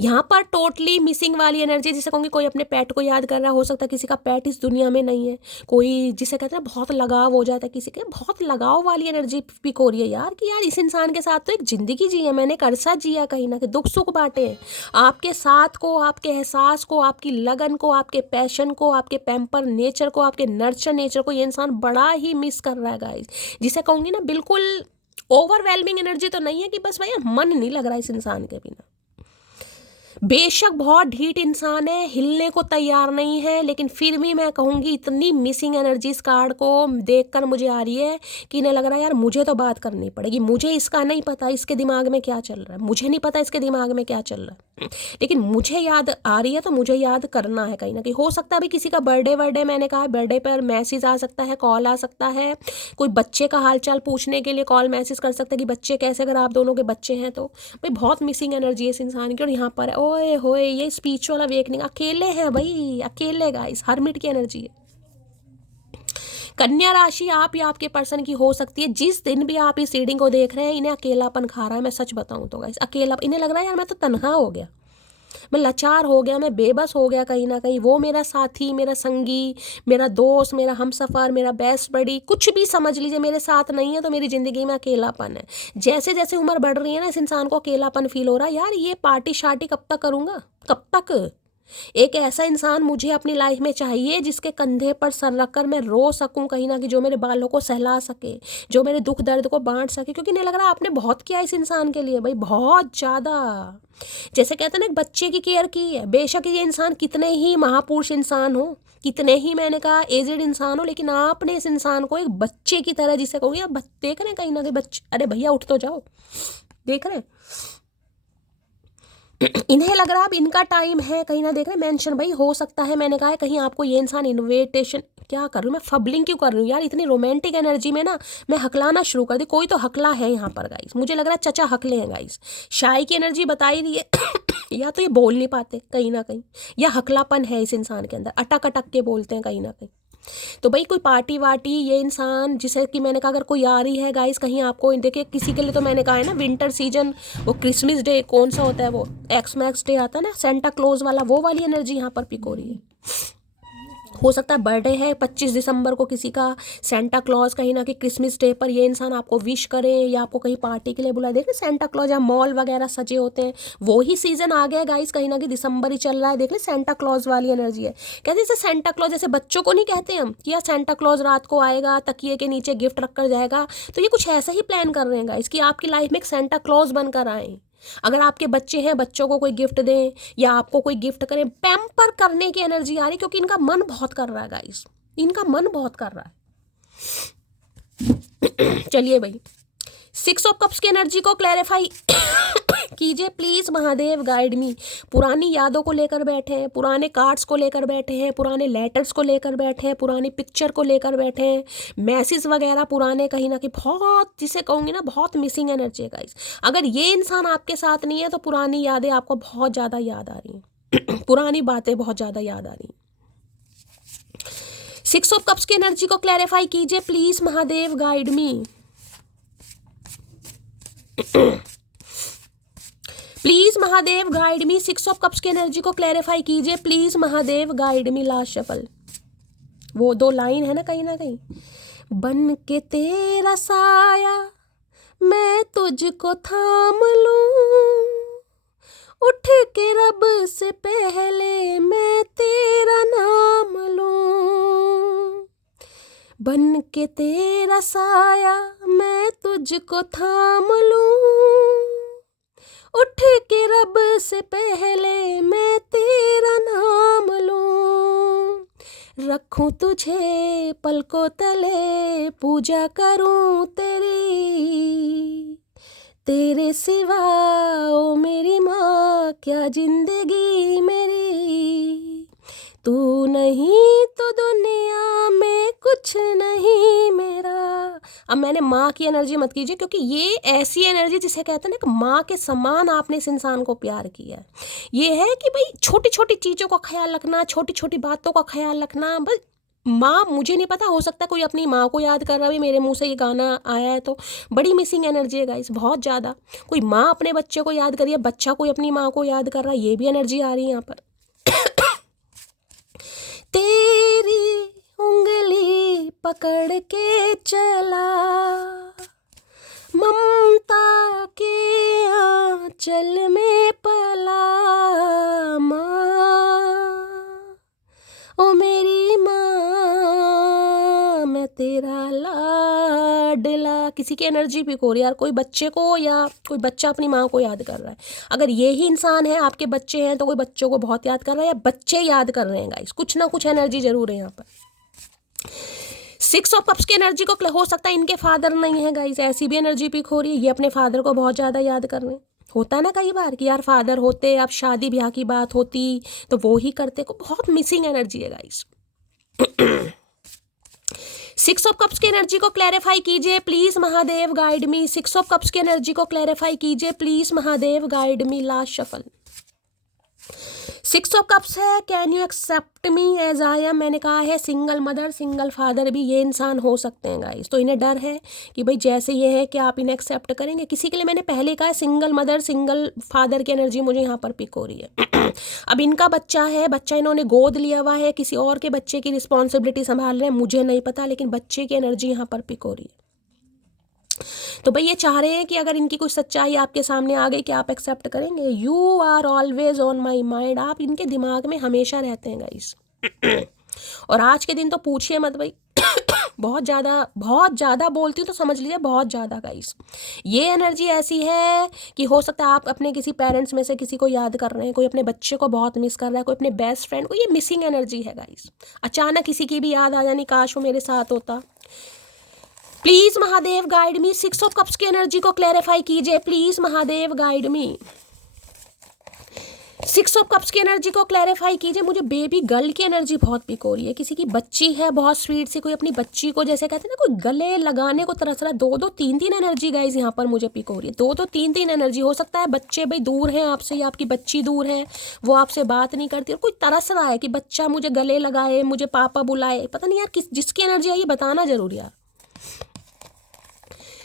यहाँ पर टोटली मिसिंग वाली एनर्जी, जिसे कहूँगी कोई अपने पेट को याद कर रहा है, हो सकता है किसी का पेट इस दुनिया में नहीं है, कोई जिसे कहते हैं बहुत लगाव हो जाता है किसी के, बहुत लगाव वाली एनर्जी पिक हो रही है यार, कि यार इस इंसान के साथ तो एक ज़िंदगी जी है मैंने, एक अरसा जिया कहीं ना कहीं, दुख सुख बांटे हैं आपके साथ को, आपके एहसास को, आपकी लगन को, आपके पैशन को, आपके पैम्पर नेचर को, आपके नर्चर नेचर को ये इंसान बड़ा ही मिस कर रहा है गाइस। जिसे कहूँगी ना बिल्कुल ओवरवेलमिंग एनर्जी तो नहीं है कि बस भैया मन नहीं लग रहा इस इंसान के बिना, बेशक बहुत ढीठ इंसान है, हिलने को तैयार नहीं है, लेकिन फिर भी मैं कहूँगी इतनी मिसिंग एनर्जी इस कार्ड को देखकर मुझे आ रही है कि इन्हें लग रहा है यार मुझे तो बात करनी पड़ेगी। मुझे इसका नहीं पता इसके दिमाग में क्या चल रहा है, मुझे नहीं पता इसके दिमाग में क्या चल रहा है, लेकिन मुझे याद आ रही है तो मुझे याद करना है कहीं ना कहीं। हो सकता है अभी किसी का बर्थडे, मैंने कहा बर्थडे पर मैसेज आ सकता है, कॉल आ सकता है, कोई बच्चे का हालचाल पूछने के लिए कॉल मैसेज कर सकता है कि बच्चे कैसे, अगर आप दोनों के बच्चे हैं तो। भाई बहुत मिसिंग एनर्जी है इस इंसान की। और यहाँ पर ओए होए ये स्पिरिचुअल अवेकनिंग, अकेले हैं भाई, अकेले गाइस, हरमिट की एनर्जी है। कन्या राशि आप या आपके पर्सन की हो सकती है। जिस दिन भी आप इस रीडिंग को देख रहे हैं इन्हें अकेलापन खा रहा है, मैं सच बताऊं तो गाइस, अकेला इन्हें लग रहा है यार मैं तो तन्हा हो गया, मैं लाचार हो गया, मैं बेबस हो गया कहीं ना कहीं। वो मेरा साथी, मेरा संगी, मेरा दोस्त, मेरा हमसफ़र, मेरा बेस्ट बडी, कुछ भी समझ लीजिए, मेरे साथ नहीं है तो मेरी ज़िंदगी में अकेलापन है। जैसे जैसे उम्र बढ़ रही है ना, इस इंसान को अकेलापन फील हो रहा है, यार ये पार्टी शार्टी कब तक करूँगा, कब तक। एक ऐसा इंसान मुझे अपनी लाइफ में चाहिए जिसके कंधे पर सर रखकर मैं रो सकूं कहीं ना, कि जो मेरे बालों को सहला सके, जो मेरे दुख दर्द को बांट सके। क्योंकि नहीं लग रहा आपने बहुत किया इस इंसान के लिए भाई, बहुत ज़्यादा। जैसे कहते हैं ना एक बच्चे की केयर की है। बेशक ये इंसान कितने ही महापुरुष इंसान हो, कितने ही मैंने कहा एजेड इंसान हो, लेकिन आपने इस इंसान को एक बच्चे की तरह, जिसे कहोगे आप देख रहे हैं कहीं ना कहीं बच्चे, अरे भैया उठ तो जाओ, देख रहे हैं इन्हें लग रहा है अब इनका टाइम है कहीं ना, देख रहे मेंशन भाई हो सकता है, मैंने कहा है कहीं आपको ये इंसान इनविटेशन, क्या कर रही हूँ मैं, फबलिंग क्यों कर रही हूँ यार, इतनी रोमांटिक एनर्जी में ना मैं हकलाना शुरू कर दी। कोई तो हकला है यहाँ पर गाइस, मुझे लग रहा है चचा हकले हैं गाइस। शाय की एनर्जी बता ही रही है या तो ये बोल नहीं पाते कहीं ना कहीं, या हकलापन है इस इंसान के अंदर, अटक अटक के बोलते हैं कहीं ना कहीं। तो भाई कोई पार्टी वार्टी, ये इंसान जिसे कि मैंने कहा अगर कोई आ रही है गाइस कहीं आपको, देखिए किसी के लिए तो मैंने कहा है ना विंटर सीजन, वो क्रिसमस डे कौन सा होता है, वो एक्स मैक्स डे आता है ना, सेंटा क्लॉज वाला, वो वाली एनर्जी यहाँ पर पिक हो रही है। हो सकता है बर्थडे है 25 दिसंबर को किसी का, सेंटा क्लॉज कहीं ना कहीं क्रिसमस डे पर ये इंसान आपको विश करे या आपको कहीं पार्टी के लिए बुलाए। देखिए सेंटा क्लॉज या मॉल वगैरह सजे होते हैं, वो ही सीजन आ गया गाइस, कहीं ना कहीं दिसंबर ही चल रहा है। देख ले सेंटा क्लॉज वाली एनर्जी है। कहते जैसे सेंटा क्लॉज, जैसे बच्चों को नहीं कहते हम कि यार सेंटा क्लॉज रात को आएगा, तकिए के नीचे गिफ्ट रख कर जाएगा, तो ये कुछ ऐसा ही प्लान कर रहे हैं गाइस कि आपकी लाइफ में एक सेंटा क्लॉज बनकर आए। अगर आपके बच्चे हैं, बच्चों को कोई गिफ्ट दें या आपको कोई गिफ्ट करें, पैम्पर करने की एनर्जी आ रही, क्योंकि इनका मन बहुत कर रहा है गाइस, इनका मन बहुत कर रहा है। चलिए भाई 6 ऑफ कप्स की एनर्जी को क्लैरिफाई कीजिए प्लीज महादेव, गाइड मी। पुरानी यादों को लेकर बैठे हैं, पुराने कार्ड्स को लेकर बैठे हैं, पुराने लेटर्स को लेकर बैठे हैं, पुरानी पिक्चर को लेकर बैठे हैं, मैसेज वगैरह पुराने, कहीं ना कहीं बहुत, जिसे कहूँगी ना बहुत मिसिंग एनर्जी है गाइस। अगर ये इंसान आपके साथ नहीं है तो पुरानी यादें आपको बहुत ज़्यादा याद आ रही हैं पुरानी बातें बहुत ज़्यादा याद आ रही हैं। 6 ऑफ कप्स की एनर्जी को क्लैरिफाई कीजिए please Mahadev, guide me. Please Mahadev guide me. 6 of cups की एनर्जी को क्लैरिफाई कीजिए please Mahadev, guide me. Last shuffle, वो 2 लाइन है ना कहीं ना कहीं, बन के तेरा साया मैं तुझको थाम लूं, उठ के रब से पहले मैं तेरा नाम लूं, बन के तेरा साया मैं तुझको थाम लूं, उठ के रब से पहले मैं तेरा नाम लूं, रखूं तुझे पलकों तले, पूजा करूं तेरी, तेरे सिवा ओ मेरी माँ क्या जिंदगी मेरी, तू नहीं तो दुनिया में कुछ नहीं मेरा। अब मैंने माँ की एनर्जी मत कीजिए, क्योंकि ये ऐसी एनर्जी जिसे कहते हैं ना कि माँ के समान आपने इस इंसान को प्यार किया है। ये है कि भाई छोटी छोटी चीज़ों का ख्याल रखना, छोटी छोटी बातों का ख्याल रखना। बस माँ, मुझे नहीं पता, हो सकता है कोई अपनी माँ को याद कर रहा है, मेरे मुंह से ये गाना आया है तो बड़ी मिसिंग एनर्जी है गाइस, बहुत ज़्यादा। कोई माँ अपने बच्चे को याद करिए, बच्चा कोई अपनी माँ को याद कर रहा है, ये भी एनर्जी आ रही है यहाँ पर। तेरी उंगली पकड़ के चला, ममता के आंचल में पला, माँ ओ मेरी माँ मैं तेरा लाडला किसी की एनर्जी पिक हो रही है यार, कोई बच्चे को या कोई बच्चा अपनी माँ को याद कर रहा है। अगर ये ही इंसान है, आपके बच्चे हैं, तो कोई बच्चों को बहुत याद कर रहा है या बच्चे याद कर रहे हैं गाइस, कुछ ना कुछ एनर्जी जरूर है यहाँ पर। 6 ऑफ कप्स की एनर्जी को हो सकता है इनके फादर नहीं है गाइस, ऐसी भी एनर्जी पिक हो रही है, ये अपने फादर को बहुत ज़्यादा याद कर रहे हैं। होता है ना कई बार कि यार फादर होते, अब शादी ब्याह की बात होती तो वो ही करते, को बहुत मिसिंग एनर्जी है गाइस। 6 ऑफ कप्स की एनर्जी को क्लैरिफाई कीजिए please Mahadev, guide me. 6 of cups की एनर्जी को क्लैरिफाई कीजिए please Mahadev, guide me. Last shuffle 6 of cups है, can you accept me as I am. मैंने कहा है सिंगल मदर सिंगल फादर भी ये इंसान हो सकते हैं गाइस, तो इन्हें डर है कि भाई जैसे ये है कि आप इन्हें एक्सेप्ट करेंगे। किसी के लिए मैंने पहले कहा है सिंगल मदर सिंगल फादर की एनर्जी मुझे यहाँ पर पिक हो रही है। अब इनका बच्चा है, बच्चा इन्होंने गोद लिया हुआ है, किसी और के बच्चे की रिस्पॉन्सिबिलिटी संभाल रहे हैं, मुझे नहीं पता, लेकिन बच्चे की एनर्जी यहाँ पर पिक हो रही है। तो भाई ये चाह रहे हैं कि अगर इनकी कुछ सच्चाई आपके सामने आ गई कि आप एक्सेप्ट करेंगे। You are always on my mind, आप इनके दिमाग में हमेशा रहते हैं गाइस। और आज के दिन तो पूछिए मत भाई, बहुत ज़्यादा बोलती हूँ तो समझ लीजिए बहुत ज़्यादा गाइस। ये एनर्जी ऐसी है कि हो सकता है आप अपने किसी पेरेंट्स में से किसी को याद कर रहे हैं, कोई अपने बच्चे को बहुत मिस कर रहा है, कोई अपने बेस्ट फ्रेंड को, ये मिसिंग एनर्जी है गाइस। अचानक किसी की भी याद आ जानी, काश वो मेरे साथ होता। Please Mahadev guide me. 6 of cups की एनर्जी को क्लैरिफाई कीजिए please Mahadev, guide me. 6 of cups की एनर्जी को क्लैरिफाई कीजिए। मुझे बेबी गर्ल की एनर्जी बहुत पिक हो रही है, किसी की बच्ची है बहुत स्वीट सी, कोई अपनी बच्ची को जैसे कहते हैं ना कोई गले लगाने को तरस रहा। 2 3 एनर्जी गाइज यहाँ पर मुझे पिक हो रही है। 2 3 एनर्जी। हो सकता है बच्चे भाई दूर हैं आपसे या आपकी बच्ची दूर है, वो आपसे बात नहीं करती और कोई तरस रहा है कि बच्चा मुझे गले लगाए, मुझे पापा बुलाए। पता नहीं यार किस जिसकी एनर्जी है ये बताना जरूर यार।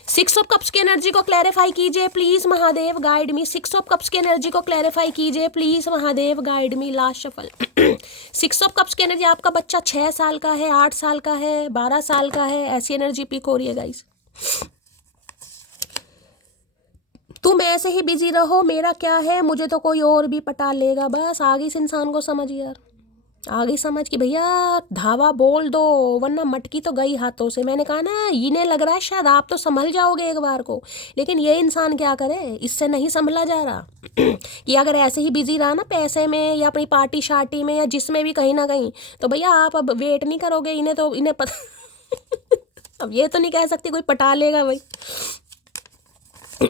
6 ऑफ कप्स की एनर्जी को क्लैरिफाई कीजिए please Mahadev, guide me. 6 of cups की एनर्जी को क्लैरिफाई कीजिए please Mahadev, guide me. Last shuffle 6 of cups की एनर्जी। आपका बच्चा 6 साल का है, 8 साल का है, 12 साल का है, ऐसी एनर्जी पिक हो रही है गाइस। तुम ऐसे ही बिजी रहो, मेरा क्या है, मुझे तो कोई और भी पटा लेगा। बस आगे इस इंसान को समझ यार, आगे समझ कि भैया धावा बोल दो वरना मटकी तो गई हाथों से। मैंने कहा ना इन्हें लग रहा है शायद आप तो संभल जाओगे एक बार को, लेकिन ये इंसान क्या करे, इससे नहीं संभला जा रहा। कि अगर ऐसे ही बिजी रहा ना पैसे में या अपनी पार्टी शार्टी में या जिसमें भी कहीं ना कहीं, तो भैया आप अब वेट नहीं करोगे। इन्हें तो इन्हें पता अब ये तो नहीं कह सकती कोई पटा लेगा भाई,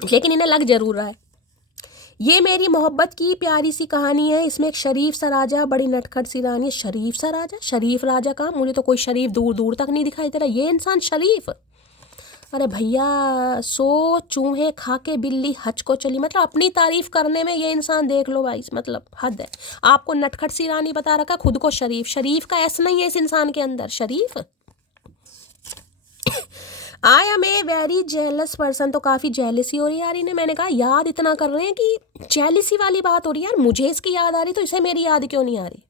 लेकिन इन्हें लग जरूर रहा है। ये मेरी मोहब्बत की प्यारी सी कहानी है, इसमें एक शरीफ सा राजा, बड़ी नटखट सी रानी। शरीफ सा राजा, शरीफ राजा का, मुझे तो कोई शरीफ दूर दूर तक नहीं दिखाई दे रहा। ये इंसान शरीफ, अरे भैया 100 चूहे खा के बिल्ली हज को चली, मतलब अपनी तारीफ करने में ये इंसान देख लो भाई, मतलब हद है। आपको नटखट सी रानी बता रखा, खुद को शरीफ। शरीफ का ऐसा नहीं है इस इंसान के अंदर, शरीफ। I am a very jealous person, तो काफ़ी जेलसी हो रही है यार इन्हें। मैंने कहा याद इतना कर रहे हैं कि जेलसी वाली बात हो रही है यार, मुझे इसकी याद आ रही तो इसे मेरी याद क्यों नहीं आ रही।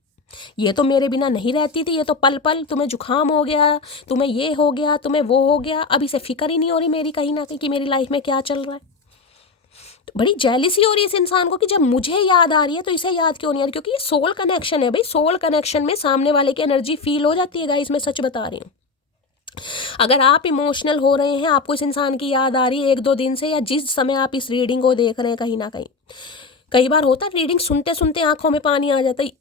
ये तो मेरे बिना नहीं रहती थी, ये तो पल पल तुम्हें जुकाम हो गया, तुम्हें ये हो गया, तुम्हें वो हो गया, अब इसे फिक्र ही नहीं हो रही मेरी कहीं ना कहीं कि मेरी लाइफ में क्या चल रहा है। तो बड़ी जेलसी हो रही है इस इंसान को कि जब मुझे याद आ रही है तो इसे याद क्यों नहीं आ रही, क्योंकि ये सोल कनेक्शन है भाई। सोल कनेक्शन में सामने वाले की एनर्जी फील हो जाती है गाइस, मैं सच बता रही हूँ। अगर आप इमोशनल हो रहे हैं, आपको इस इंसान की याद आ रही है 1-2 दिन से, या जिस समय आप इस रीडिंग को देख रहे हैं, कहीं ना कहीं कई बार होता है रीडिंग सुनते सुनते आंखों में पानी आ जाता है।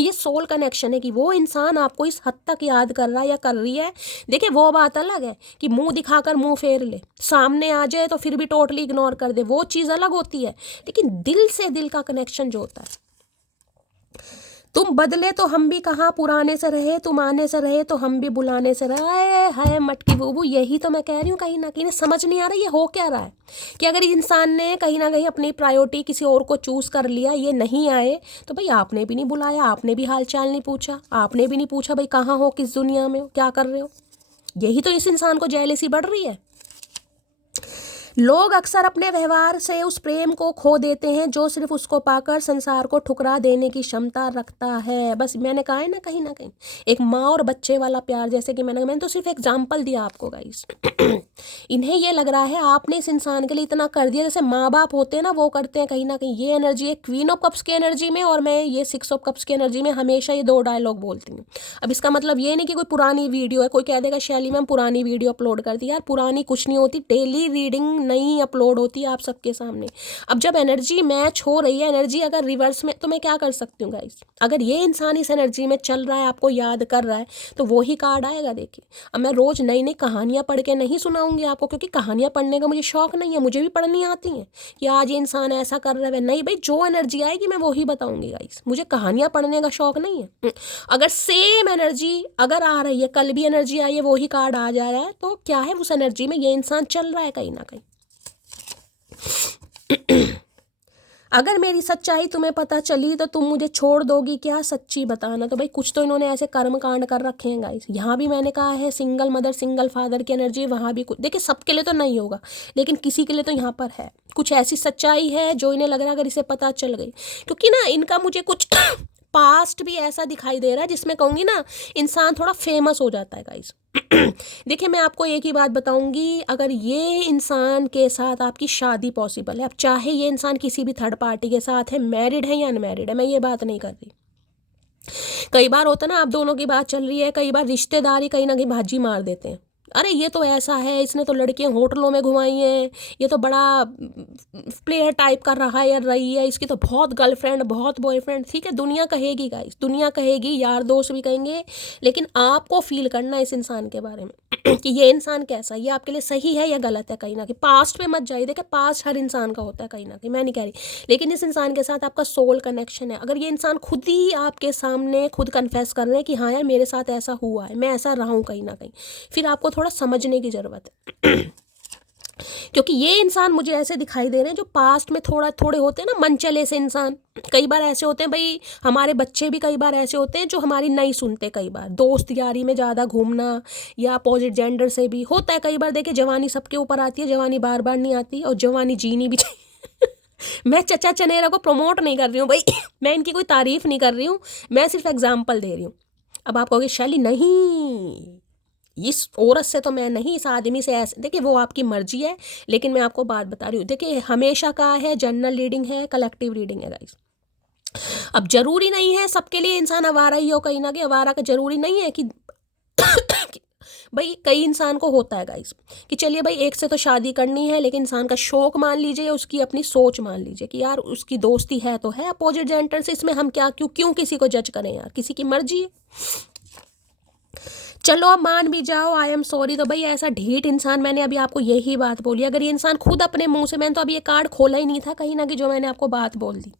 ये सोल कनेक्शन है कि वो इंसान आपको इस हद तक याद कर रहा है या कर रही है। देखिए वो बात अलग है कि मुंह दिखाकर मुंह फेर ले, सामने आ जाए तो फिर भी टोटली इग्नोर कर दे, वो चीज़ अलग होती है। लेकिन दिल से दिल का कनेक्शन जो होता है, तुम बदले तो हम भी कहाँ पुराने से रहे, तुम आने से रहे तो हम भी बुलाने से रहे। हाय मटकी बूबू, यही तो मैं कह रही हूँ। कहीं ना कहीं समझ नहीं आ रहा ये हो क्या रहा है कि अगर इंसान ने कहीं ना कहीं अपनी प्रायोरिटी किसी और को चूज कर लिया, ये नहीं आए तो भाई आपने भी नहीं बुलाया, आपने भी हाल चाल नहीं पूछा, आपने भी नहीं पूछा भाई कहाँ हो, किस दुनिया में हो, क्या कर रहे हो। यही तो इस इंसान को जेलसी बढ़ रही है। लोग अक्सर अपने व्यवहार से उस प्रेम को खो देते हैं जो सिर्फ उसको पाकर संसार को ठुकरा देने की क्षमता रखता है। बस मैंने कहा है ना, कहीं ना कहीं एक माँ और बच्चे वाला प्यार, जैसे कि मैंने तो सिर्फ एग्जाम्पल दिया आपको गाइस। इन्हें ये लग रहा है आपने इस इंसान के लिए इतना कर दिया, जैसे माँ बाप होते हैं ना, वो करते हैं कहीं ना कहीं। ये एनर्जी है क्वीन ऑफ कप्स की एनर्जी में, और मैं ये 6 ऑफ कप्स की एनर्जी में हमेशा ये 2 डायलॉग बोलती हूँ। अब इसका मतलब ये नहीं कि कोई पुरानी वीडियो है, कोई कह देगा शैली मैम पुरानी वीडियो अपलोड कर दी। यार पुरानी कुछ नहीं होती, डेली रीडिंग नई अपलोड होती है आप सबके सामने। अब जब एनर्जी मैच हो रही है, एनर्जी अगर रिवर्स में, तो मैं क्या कर सकती हूँ गाइस? अगर ये इंसान इस एनर्जी में चल रहा है, आपको याद कर रहा है, तो वो ही कार्ड आएगा। देखिए, अब मैं रोज नई नई कहानियां पढ़ के नहीं सुनाऊंगी आपको, क्योंकि कहानियां पढ़ने का मुझे शौक नहीं है। मुझे भी पढ़नी आती हैं कि आज ये इंसान ऐसा कर रहा है, नहीं भाई, जो एनर्जी आएगी मैं वो ही बताऊंगी गाइस। मुझे कहानियां पढ़ने का शौक नहीं है। अगर सेम एनर्जी अगर आ रही है, कल भी एनर्जी आई है, वो ही कार्ड आ जा रहा है, तो क्या है, उस एनर्जी में ये इंसान चल रहा है कहीं ना कहीं। अगर मेरी सच्चाई तुम्हें पता चली तो तुम मुझे छोड़ दोगी क्या? सच्ची बताना। तो भाई कुछ तो इन्होंने ऐसे कर्म कांड कर रखे हैं गाइस। यहाँ भी मैंने कहा है सिंगल मदर सिंगल फादर की एनर्जी, वहाँ भी कुछ, देखिए सबके लिए तो नहीं होगा, लेकिन किसी के लिए तो यहाँ पर है। कुछ ऐसी सच्चाई है जो इन्हें लग रहा है अगर इसे पता चल गई, क्योंकि ना इनका मुझे कुछ पास्ट भी ऐसा दिखाई दे रहा है जिसमें कहूँगी ना इंसान थोड़ा फेमस हो जाता है गाइस। देखिए मैं आपको एक ही बात बताऊंगी, अगर ये इंसान के साथ आपकी शादी पॉसिबल है, अब चाहे ये इंसान किसी भी थर्ड पार्टी के साथ है, मैरिड है या अनमैरिड है, मैं ये बात नहीं कर रही। कई बार होता है ना, आप दोनों की बात चल रही है, कई बार रिश्तेदारी कहीं ना कहीं भाजी मार देते हैं। अरे ये तो ऐसा है, इसने तो लड़कियां होटलों में घुमाई हैं, ये तो बड़ा प्लेयर टाइप कर रहा है या रही है, इसकी तो बहुत गर्लफ्रेंड बहुत बॉयफ्रेंड। ठीक है, दुनिया कहेगी गाइस, दुनिया कहेगी, यार दोस्त भी कहेंगे, लेकिन आपको फील करना इस इंसान के बारे में कि ये इंसान कैसा है, ये आपके लिए सही है या गलत है। कहीं ना कहीं पास्ट पे मत जाइए, देखिए पास्ट हर इंसान का होता है कहीं ना कहीं, मैं नहीं कह रही, लेकिन इस इंसान के साथ आपका सोल कनेक्शन है। अगर ये इंसान खुद ही आपके सामने खुद कन्फेस कर रहे हैं कि हाँ यार मेरे साथ ऐसा हुआ है, मैं ऐसा रहा हूँ कहीं ना कहीं, फिर आपको थोड़ा समझने की ज़रूरत है। क्योंकि ये इंसान मुझे ऐसे दिखाई दे रहे हैं जो पास्ट में थोड़े होते हैं ना मनचले से इंसान। कई बार ऐसे होते हैं भाई, हमारे बच्चे भी कई बार ऐसे होते हैं जो हमारी नहीं सुनते। कई बार दोस्त यारी में ज़्यादा घूमना या अपोजिट जेंडर से भी होता है। कई बार देखिए जवानी सबके ऊपर आती है, जवानी बार बार नहीं आती, और जवानी जीनी भी चाहिए। मैं चचा चनेरा को प्रमोट नहीं कर रही हूँ भाई, मैं इनकी कोई तारीफ नहीं कर रही हूँ, मैं सिर्फ एग्जाम्पल दे रही हूँ। अब आप कहोगे शैली नहीं, इस औरत से तो मैं नहीं, इस आदमी से ऐसे, देखिए वो आपकी मर्जी है, लेकिन मैं आपको बात बता रही हूँ। देखिए हमेशा का है, जनरल रीडिंग है, कलेक्टिव रीडिंग है गाइस। अब जरूरी नहीं है सबके लिए इंसान आवारा ही हो, कहीं ना कहीं आवारा का जरूरी नहीं है कि भाई कई इंसान को होता है गाइस कि चलिए भाई एक से तो शादी करनी है, लेकिन इंसान का शौक मान लीजिए, उसकी अपनी सोच मान लीजिए कि यार उसकी दोस्ती है तो है अपोजिट जेंडर से, इसमें हम क्या क्यों किसी को जज करें यार, किसी की मर्जी है। चलो अब मान भी जाओ, आई एम सॉरी। तो भाई ऐसा ढीठ इंसान, मैंने अभी आपको यही बात बोली, अगर ये इंसान खुद अपने मुंह से, मैंने तो अभी ये कार्ड खोला ही नहीं था कहीं ना कहीं, जो मैंने आपको बात बोल दी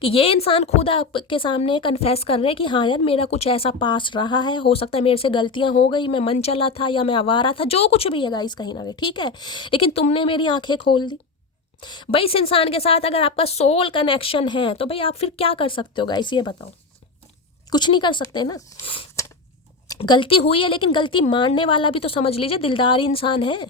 कि ये इंसान खुद आपके सामने कन्फेस कर रहे हैं कि हाँ यार मेरा कुछ ऐसा पास रहा है, हो सकता है मेरे से गलतियां हो गई, मैं मन चला था या मैं आवारा था, जो कुछ भी है गाइस कहीं ना कहीं, ठीक है, लेकिन तुमने मेरी आंखें खोल दी। भाई इस इंसान के साथ अगर आपका सोल कनेक्शन है तो भाई आप फिर क्या कर सकते हो गाइस, ये बताओ? कुछ नहीं कर सकते ना। गलती हुई है, लेकिन गलती मानने वाला भी तो समझ लीजिए दिलदार इंसान है।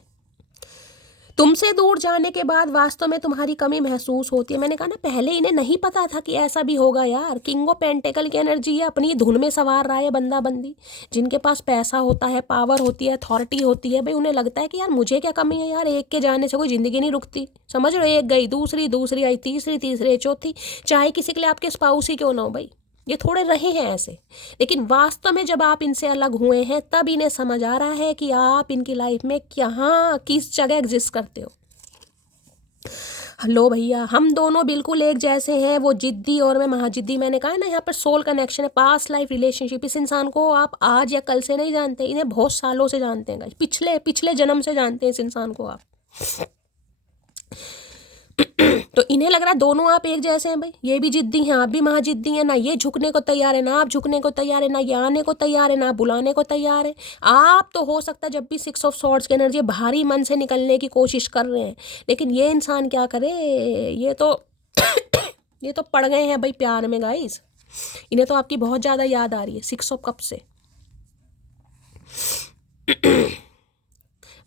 तुमसे दूर जाने के बाद वास्तव में तुम्हारी कमी महसूस होती है। मैंने कहा ना पहले इन्हें नहीं पता था कि ऐसा भी होगा यार। किंग ऑफ पेंटिकल की एनर्जी है, अपनी धुन में सवार रहा है बंदा बंदी, जिनके पास पैसा होता है, पावर होती है, अथॉरिटी होती है, भाई उन्हें लगता है कि यार मुझे क्या कमी है यार, एक के जाने से कोई ज़िंदगी नहीं रुकती, समझ रहे हो? एक गई, दूसरी आई, तीसरी चौथी, चाहे किसी के लिए आपके स्पाउस ही क्यों ना हो भाई, ये थोड़े रहे हैं ऐसे। लेकिन वास्तव में जब आप इनसे अलग हुए हैं तब इन्हें समझ आ रहा है कि आप इनकी लाइफ में कहाँ किस जगह एग्जिस्ट करते हो। हेलो भैया, हम दोनों बिल्कुल एक जैसे हैं, वो जिद्दी और मैं महाजिद्दी। मैंने कहा ना यहाँ पर सोल कनेक्शन है, पास्ट लाइफ रिलेशनशिप। इस इंसान को आप आज या कल से नहीं जानते, इन्हें बहुत सालों से जानते हैं, पिछले जन्म से जानते हैं इस इंसान को आप। तो इन्हें लग रहा है दोनों आप एक जैसे हैं भाई, ये भी जिद्दी हैं, आप भी महाजिद्दी हैं, ना ये झुकने को तैयार है, ना आप झुकने को तैयार है, ना ये आने को तैयार है, ना बुलाने को तैयार है। आप तो हो सकता है जब भी 6 ऑफ स्वॉर्ड्स की एनर्जी भारी मन से निकलने की कोशिश कर रहे हैं, लेकिन ये इंसान क्या करे, ये तो ये तो पड़ गए हैं भाई प्यार में गाइस। इन्हें तो आपकी बहुत ज़्यादा याद आ रही है 6 ऑफ कप से।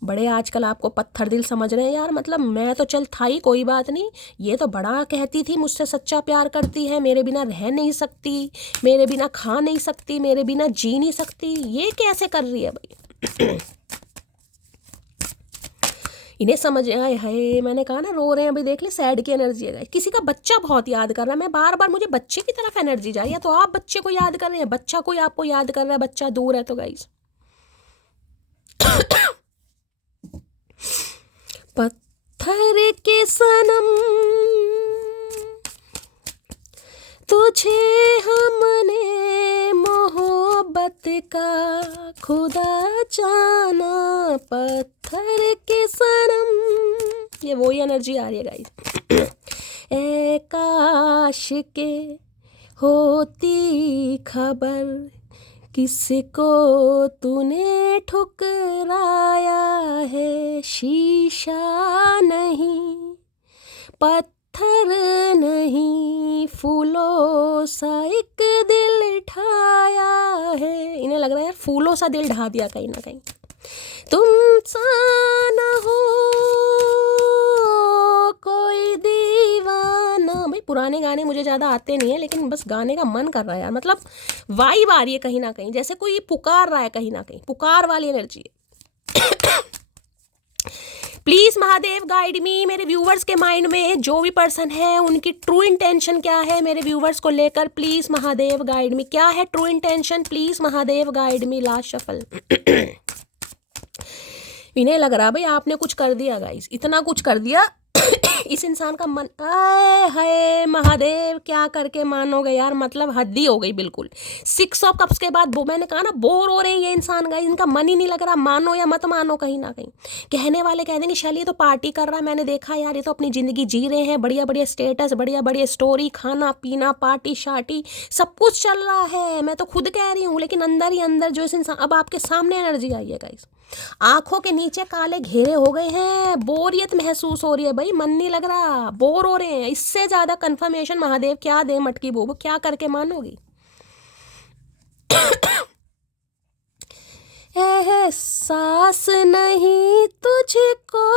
बड़े आजकल आपको पत्थर दिल समझ रहे हैं यार। मतलब मैं तो चल था ही, कोई बात नहीं, ये तो बड़ा कहती थी मुझसे सच्चा प्यार करती है, मेरे बिना रह नहीं सकती, मेरे बिना खा नहीं सकती, मेरे बिना जी नहीं सकती, ये कैसे कर रही है भाई। इन्हें समझ आए है, मैंने कहा ना रो रहे हैं अभी, देख ले सैड की एनर्जी है। किसी का बच्चा बहुत याद कर रहा है, मैं बार बार मुझे बच्चे की तरफ एनर्जी जा रही है। तो आप बच्चे को याद कर रहे हैं, बच्चा कोई आपको याद कर रहा है, बच्चा दूर है तो गाइस। पत्थर के सनम तुझे हमने मोहब्बत का खुदा जाना, पत्थर के सनम, ये वही एनर्जी आ रही है गाइस। ए काश के होती खबर, किसको तूने ठुकराया है, शीशा नहीं पत्थर नहीं, फूलों सा एक दिल ढाया है। इन्हें लग रहा है यार फूलों सा दिल ढा दिया कहीं ना कहीं। तुम सा ना हो कोई दीवाना। भाई पुराने गाने मुझे ज़्यादा आते नहीं है, लेकिन बस गाने का मन कर रहा है यार। मतलब वाइब आ रही है कहीं ना कहीं, जैसे कोई पुकार रहा है कहीं ना कहीं, पुकार वाली एनर्जी है। प्लीज़ महादेव गाइड मी। मेरे व्यूवर्स के माइंड में जो भी पर्सन है उनकी ट्रू इंटेंशन क्या है मेरे व्यूवर्स को लेकर, प्लीज़ महादेव गाइड मी। क्या है true intention, please Mahadev guide me. Last shuffle. इन्हें लग रहा भाई आपने कुछ कर दिया गाइस, इतना कुछ कर दिया। इस इंसान का मन, आए हाय महादेव क्या करके मानोगे यार, मतलब हद ही हो गई बिल्कुल। 6 ऑफ कप्स के बाद वो मैंने कहा ना बोर हो रहे हैं ये इंसान गाइस, इनका मन ही नहीं लग रहा। मानो या मत मानो, कहीं ना कहीं कहने वाले कह देंगे शैली तो पार्टी कर रहा है, मैंने देखा यार ये तो अपनी ज़िंदगी जी रहे हैं, बढ़िया बढ़िया स्टेटस, बढ़िया बढ़िया स्टोरी, खाना पीना, पार्टी शार्टी सब कुछ चल रहा है, मैं तो खुद कह रही हूँ। लेकिन अंदर ही अंदर जो इस इंसान, अब आपके सामने एनर्जी आई है गाइस, आंखों के नीचे काले घेरे हो गए हैं, बोरियत महसूस हो रही है भाई, मन नहीं लग रहा, बोर हो रहे हैं। इससे ज्यादा कंफर्मेशन महादेव क्या दे मटकी बोबो, क्या करके मानोगी। एहसास नहीं तुझको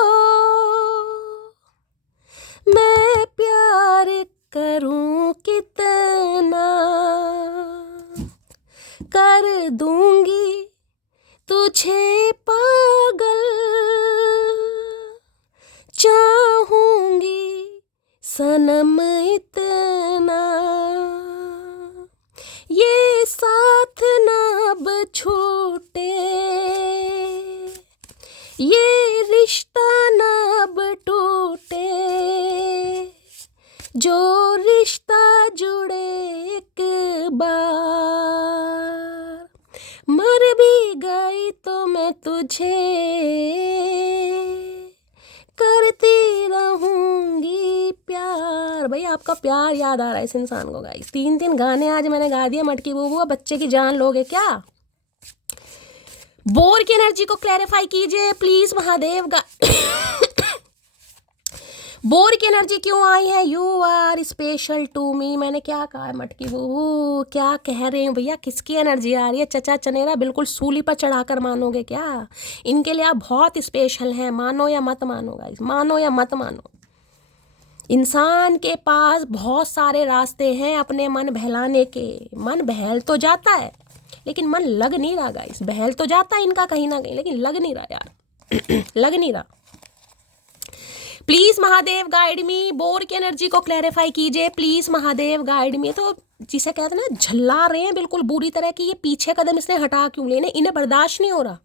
मैं प्यार करूं कितना, कर दूंगी तुझे पागल, चाहूंगी सनम इतना, ये साथ ना अब छूटे, ये रिश्ता ना अब टूटे, जो रिश्ता जुड़े एक बार, मर भी गई तो मैं तुझे करती रहूंगी प्यार। भाई आपका प्यार याद आ रहा है इस इंसान को गाइस। 3 गाने आज मैंने गा दिए मटकी बूबू, बच्चे की जान लोगे क्या। बोर की एनर्जी को क्लैरिफाई कीजिए प्लीज महादेव। बोर की एनर्जी क्यों आई है, you are special to me. मैंने क्या कहा है मटकी बहू, क्या कह रहे हैं भैया, किसकी एनर्जी आ रही है। चचा चनेरा बिल्कुल सूली पर चढ़ाकर मानोगे क्या, इनके लिए आप बहुत स्पेशल हैं, मानो या मत मानो गाइस, मानो या मत मानो। इंसान के पास बहुत सारे रास्ते हैं अपने मन बहलाने के, मन बहल तो जाता है लेकिन मन लग नहीं रहा गाइस, बहल तो जाता है इनका कहीं ना कहीं लेकिन लग नहीं रहा यार। लग नहीं रहा। Please Mahadev guide me, bore की एनर्जी को क्लैरिफाई कीजिए प्लीज महादेव गाइड मी। तो जिसे कहते हैं ना झल्ला रहे हैं बिल्कुल बुरी तरह की, ये पीछे कदम इसने हटा क्यों लेने, इन्हें बर्दाश्त नहीं हो रहा,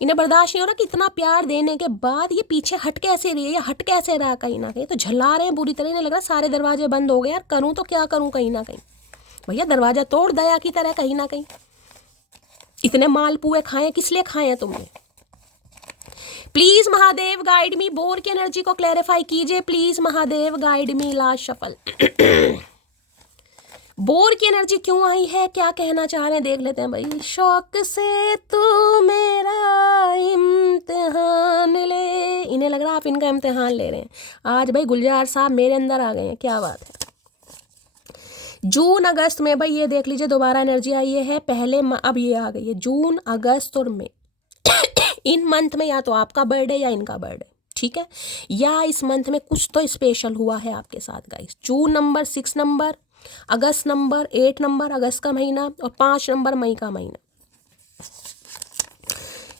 इन्हें बर्दाश्त नहीं हो रहा कि इतना प्यार देने के बाद ये पीछे हट कैसे रही है या हट कैसे रहा कहीं ना कहीं। तो झल्ला रहे हैं बुरी तरह, इन्हें लग रहा सारे दरवाजे बंद हो गए यार, करूँ तो क्या करूँ कहीं ना कहीं। भैया दरवाजा तोड़ दया की तरह कहीं ना कहीं। इतने मालपुए खाए किस लिए खाए हैं तुमने। Please Mahadev guide me, bore की एनर्जी को क्लैरिफाई कीजिए please Mahadev guide me. Last shuffle. Bore की एनर्जी क्यों आई है, क्या कहना चाह रहे हैं देख लेते हैं भाई। शौक से तू मेरा इम्तिहान ले, इन्हें लग रहा आप इनका इम्तिहान ले रहे हैं आज भाई। गुलजार साहब मेरे अंदर आ गए हैं, क्या बात है। जून अगस्त में भाई ये देख लीजिए दोबारा एनर्जी आई है, पहले अब ये आ गई है जून अगस्त और मई। इन मंथ में या तो आपका बर्थडे या इनका बर्थडे, ठीक है, या इस मंथ में कुछ तो स्पेशल हुआ है आपके साथ गाइस। 2 नंबर, 6 नंबर, अगस्त नंबर, 8 नंबर अगस्त का महीना और 5 नंबर मई का महीना।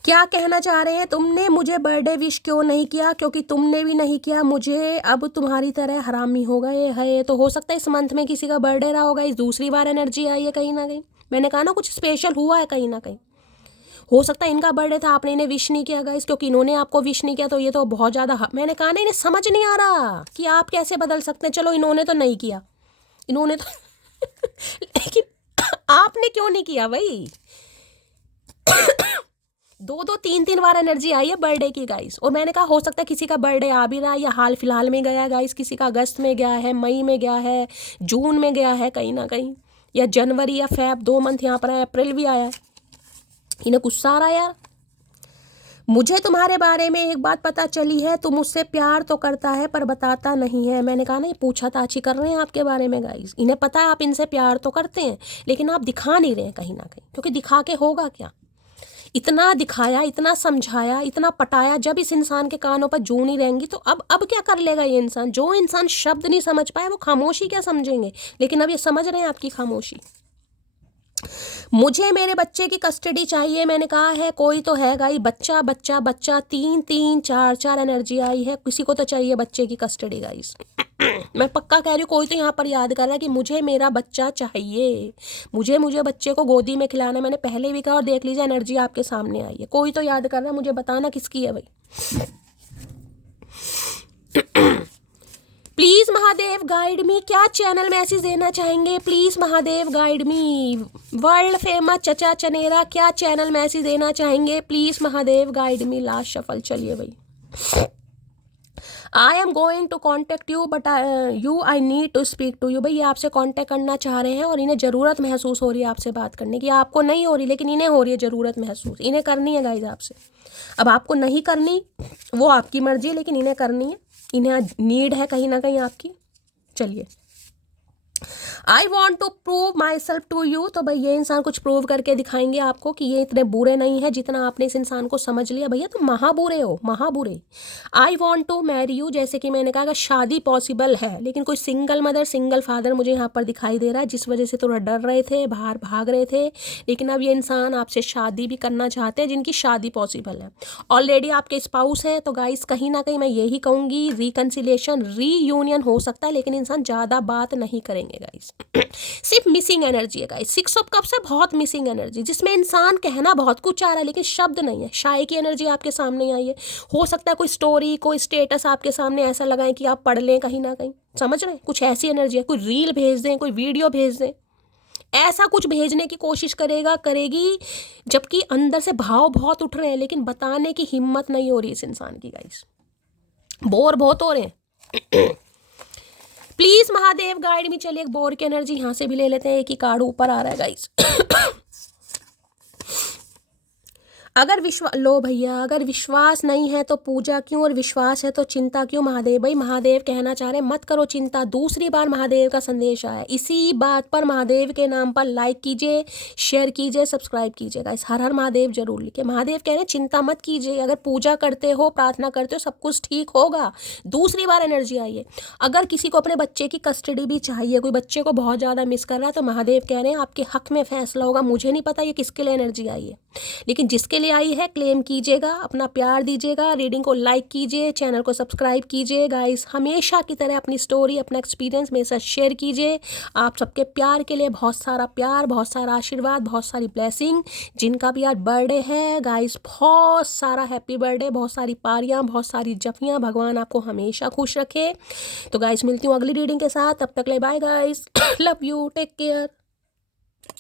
क्या कहना चाह रहे हैं, तुमने मुझे बर्थडे विश क्यों नहीं किया, क्योंकि तुमने भी नहीं किया मुझे, अब तुम्हारी तरह हरामी हो गए है। तो हो सकता है इस मंथ में किसी का बर्थडे रहा होगा, इस दूसरी बार एनर्जी आई है कहीं ना कहीं। मैंने कहा ना कुछ स्पेशल हुआ है कहीं ना कहीं। हो सकता है इनका बर्थडे था, आपने इन्हें विश नहीं किया गाइस, क्योंकि इन्होंने आपको विश नहीं किया तो ये तो बहुत ज़्यादा मैंने कहा ना इन्हें समझ नहीं आ रहा कि आप कैसे बदल सकते हैं। चलो इन्होंने तो नहीं किया, इन्होंने तो लेकिन आपने क्यों नहीं किया भाई। 2-2 3-3 बार एनर्जी आई है बर्थडे की गाइस। और मैंने कहा हो सकता है किसी का बर्थडे आ भी रहा है या हाल फिलहाल में गया गाइस, किसी का अगस्त में गया है, मई में गया है, जून में गया है कहीं ना कहीं, या जनवरी या फेब, 2 मंथ यहाँ पर है, अप्रैल भी आया है। इन्हें गुस्सा आ रहा है यार। मुझे तुम्हारे बारे में एक बात पता चली है, तुम मुझसे प्यार तो करता है पर बताता नहीं है। मैंने कहा ना ये पूछताछ कर रहे हैं आपके बारे में गाइस। इन्हें पता है आप इनसे प्यार तो करते हैं लेकिन आप दिखा नहीं रहे हैं कहीं ना कहीं, क्योंकि दिखा के होगा क्या। इतना दिखाया, इतना समझाया, इतना पटाया, जब इस इंसान के कानों पर जू नहीं रहेंगी तो अब क्या कर लेगा ये इंसान। जो इंसान शब्द नहीं समझ पाए वो खामोशी क्या समझेंगे, लेकिन अब ये समझ रहे हैं आपकी खामोशी। मुझे मेरे बच्चे की कस्टडी चाहिए। मैंने कहा है कोई तो है गाई, बच्चा बच्चा बच्चा, 3-3 4-4 एनर्जी आई है, किसी को तो चाहिए बच्चे की कस्टडी गाइस। मैं पक्का कह रही हूँ कोई तो यहाँ पर याद कर रहा है कि मुझे मेरा बच्चा चाहिए, मुझे बच्चे को गोदी में खिलाना है। मैंने पहले भी कहा और देख लीजिए एनर्जी आपके सामने आई है। कोई तो याद कर रहा है, मुझे बताना किसकी है भाई। प्लीज महादेव गाइड मी, क्या चैनल मैसेज देना चाहेंगे, please Mahadev guide me. World famous चचा चनेरा, क्या चैनल मैसेज देना चाहेंगे, please Mahadev guide me. Last shuffle, चलिए भाई। I am going to contact you but I need to speak to you. भाई ये आपसे कॉन्टेक्ट करना चाह रहे हैं और इन्हें ज़रूरत महसूस हो रही है आपसे बात करने की। आपको नहीं हो रही लेकिन इन्हें हो रही है ज़रूरत महसूस। इन्हें करनी है गाइज आपसे। अब आपको नहीं करनी वो आपकी मर्जी है, लेकिन इन्हें करनी है, इन्हें नीड है कहीं ना कहीं आपकी। चलिए, I want to prove myself to you. तो भाई ये इंसान कुछ प्रूव करके दिखाएंगे आपको कि ये इतने बुरे नहीं है जितना आपने इस इंसान को समझ लिया। भैया तुम महाबुरे हो, महाबुरे। I want to marry you, जैसे कि मैंने कहा शादी पॉसिबल है, लेकिन कोई सिंगल मदर सिंगल फादर मुझे यहाँ पर दिखाई दे रहा है, जिस वजह से थोड़ा डर रहे थे, बाहर भाग रहे थे। लेकिन अब ये इंसान आपसे शादी भी करना चाहते हैं, जिनकी शादी पॉसिबल है। ऑलरेडी आपके स्पाउस हैं, तो गाइस कहीं ना कहीं मैं यही कहूँगी रिकन्सिलेशन, रीयूनियन हो सकता है, लेकिन इंसान ज़्यादा बात नहीं करेंगे गाइस। सिर्फ मिसिंग एनर्जी है गाइस। 6 ऑफ कप्स है, बहुत मिसिंग एनर्जी, जिसमें इंसान कहना बहुत कुछ चाह रहा है लेकिन शब्द नहीं है। शाये की एनर्जी आपके सामने आई है। हो सकता है कोई स्टोरी, कोई स्टेटस आपके सामने ऐसा लगाएं कि आप पढ़ लें कहीं ना कहीं, समझ रहे हैं, कुछ ऐसी एनर्जी है। कोई रील भेज दें, कोई वीडियो भेज दें, ऐसा कुछ भेजने की कोशिश करेगी, जबकि अंदर से भाव बहुत उठ रहे हैं लेकिन बताने की हिम्मत नहीं हो रही इस इंसान की गाइस। बोर बहुत हो रहे हैं। प्लीज महादेव गाइड में। चलिए एक बोर की एनर्जी यहां से भी ले लेते हैं, एक ही कार्ड ऊपर आ रहा है गाइस। अगर लो भैया, अगर विश्वास नहीं है तो पूजा क्यों, और विश्वास है तो चिंता क्यों। महादेव भाई, महादेव कहना चाह रहे हैं मत करो चिंता। दूसरी बार महादेव का संदेश आया। इसी बात पर महादेव के नाम पर लाइक कीजिए, शेयर कीजिए, सब्सक्राइब कीजिएगा। इस हर हर महादेव जरूर लिखे। महादेव कह रहे हैं चिंता मत कीजिए, अगर पूजा करते हो, प्रार्थना करते हो, सब कुछ ठीक होगा। दूसरी बार एनर्जी आई है। अगर किसी को अपने बच्चे की कस्टडी भी चाहिए, कोई बच्चे को बहुत ज़्यादा मिस कर रहा है, तो महादेव कह रहे हैं आपके हक में फैसला होगा। मुझे नहीं पता ये किसके लिए एनर्जी आई है, लेकिन जिसके लिए आई है क्लेम कीजिएगा, अपना प्यार दीजिएगा, रीडिंग को लाइक कीजिए, चैनल को सब्सक्राइब कीजिए गाइस। हमेशा की तरह अपनी स्टोरी, अपना एक्सपीरियंस मेरे साथ शेयर कीजिए। आप सबके प्यार के लिए बहुत सारा प्यार, बहुत सारा आशीर्वाद, बहुत सारी ब्लेसिंग। जिनका भी आज बर्थडे है गाइस, बहुत सारा हैप्पी बर्थडे, बहुत सारी पारियां, बहुत सारी जफियां। भगवान आपको हमेशा खुश रखे। तो गाइस मिलती हूँ अगली रीडिंग के साथ, तब तक ले bye guys. Love you, take care.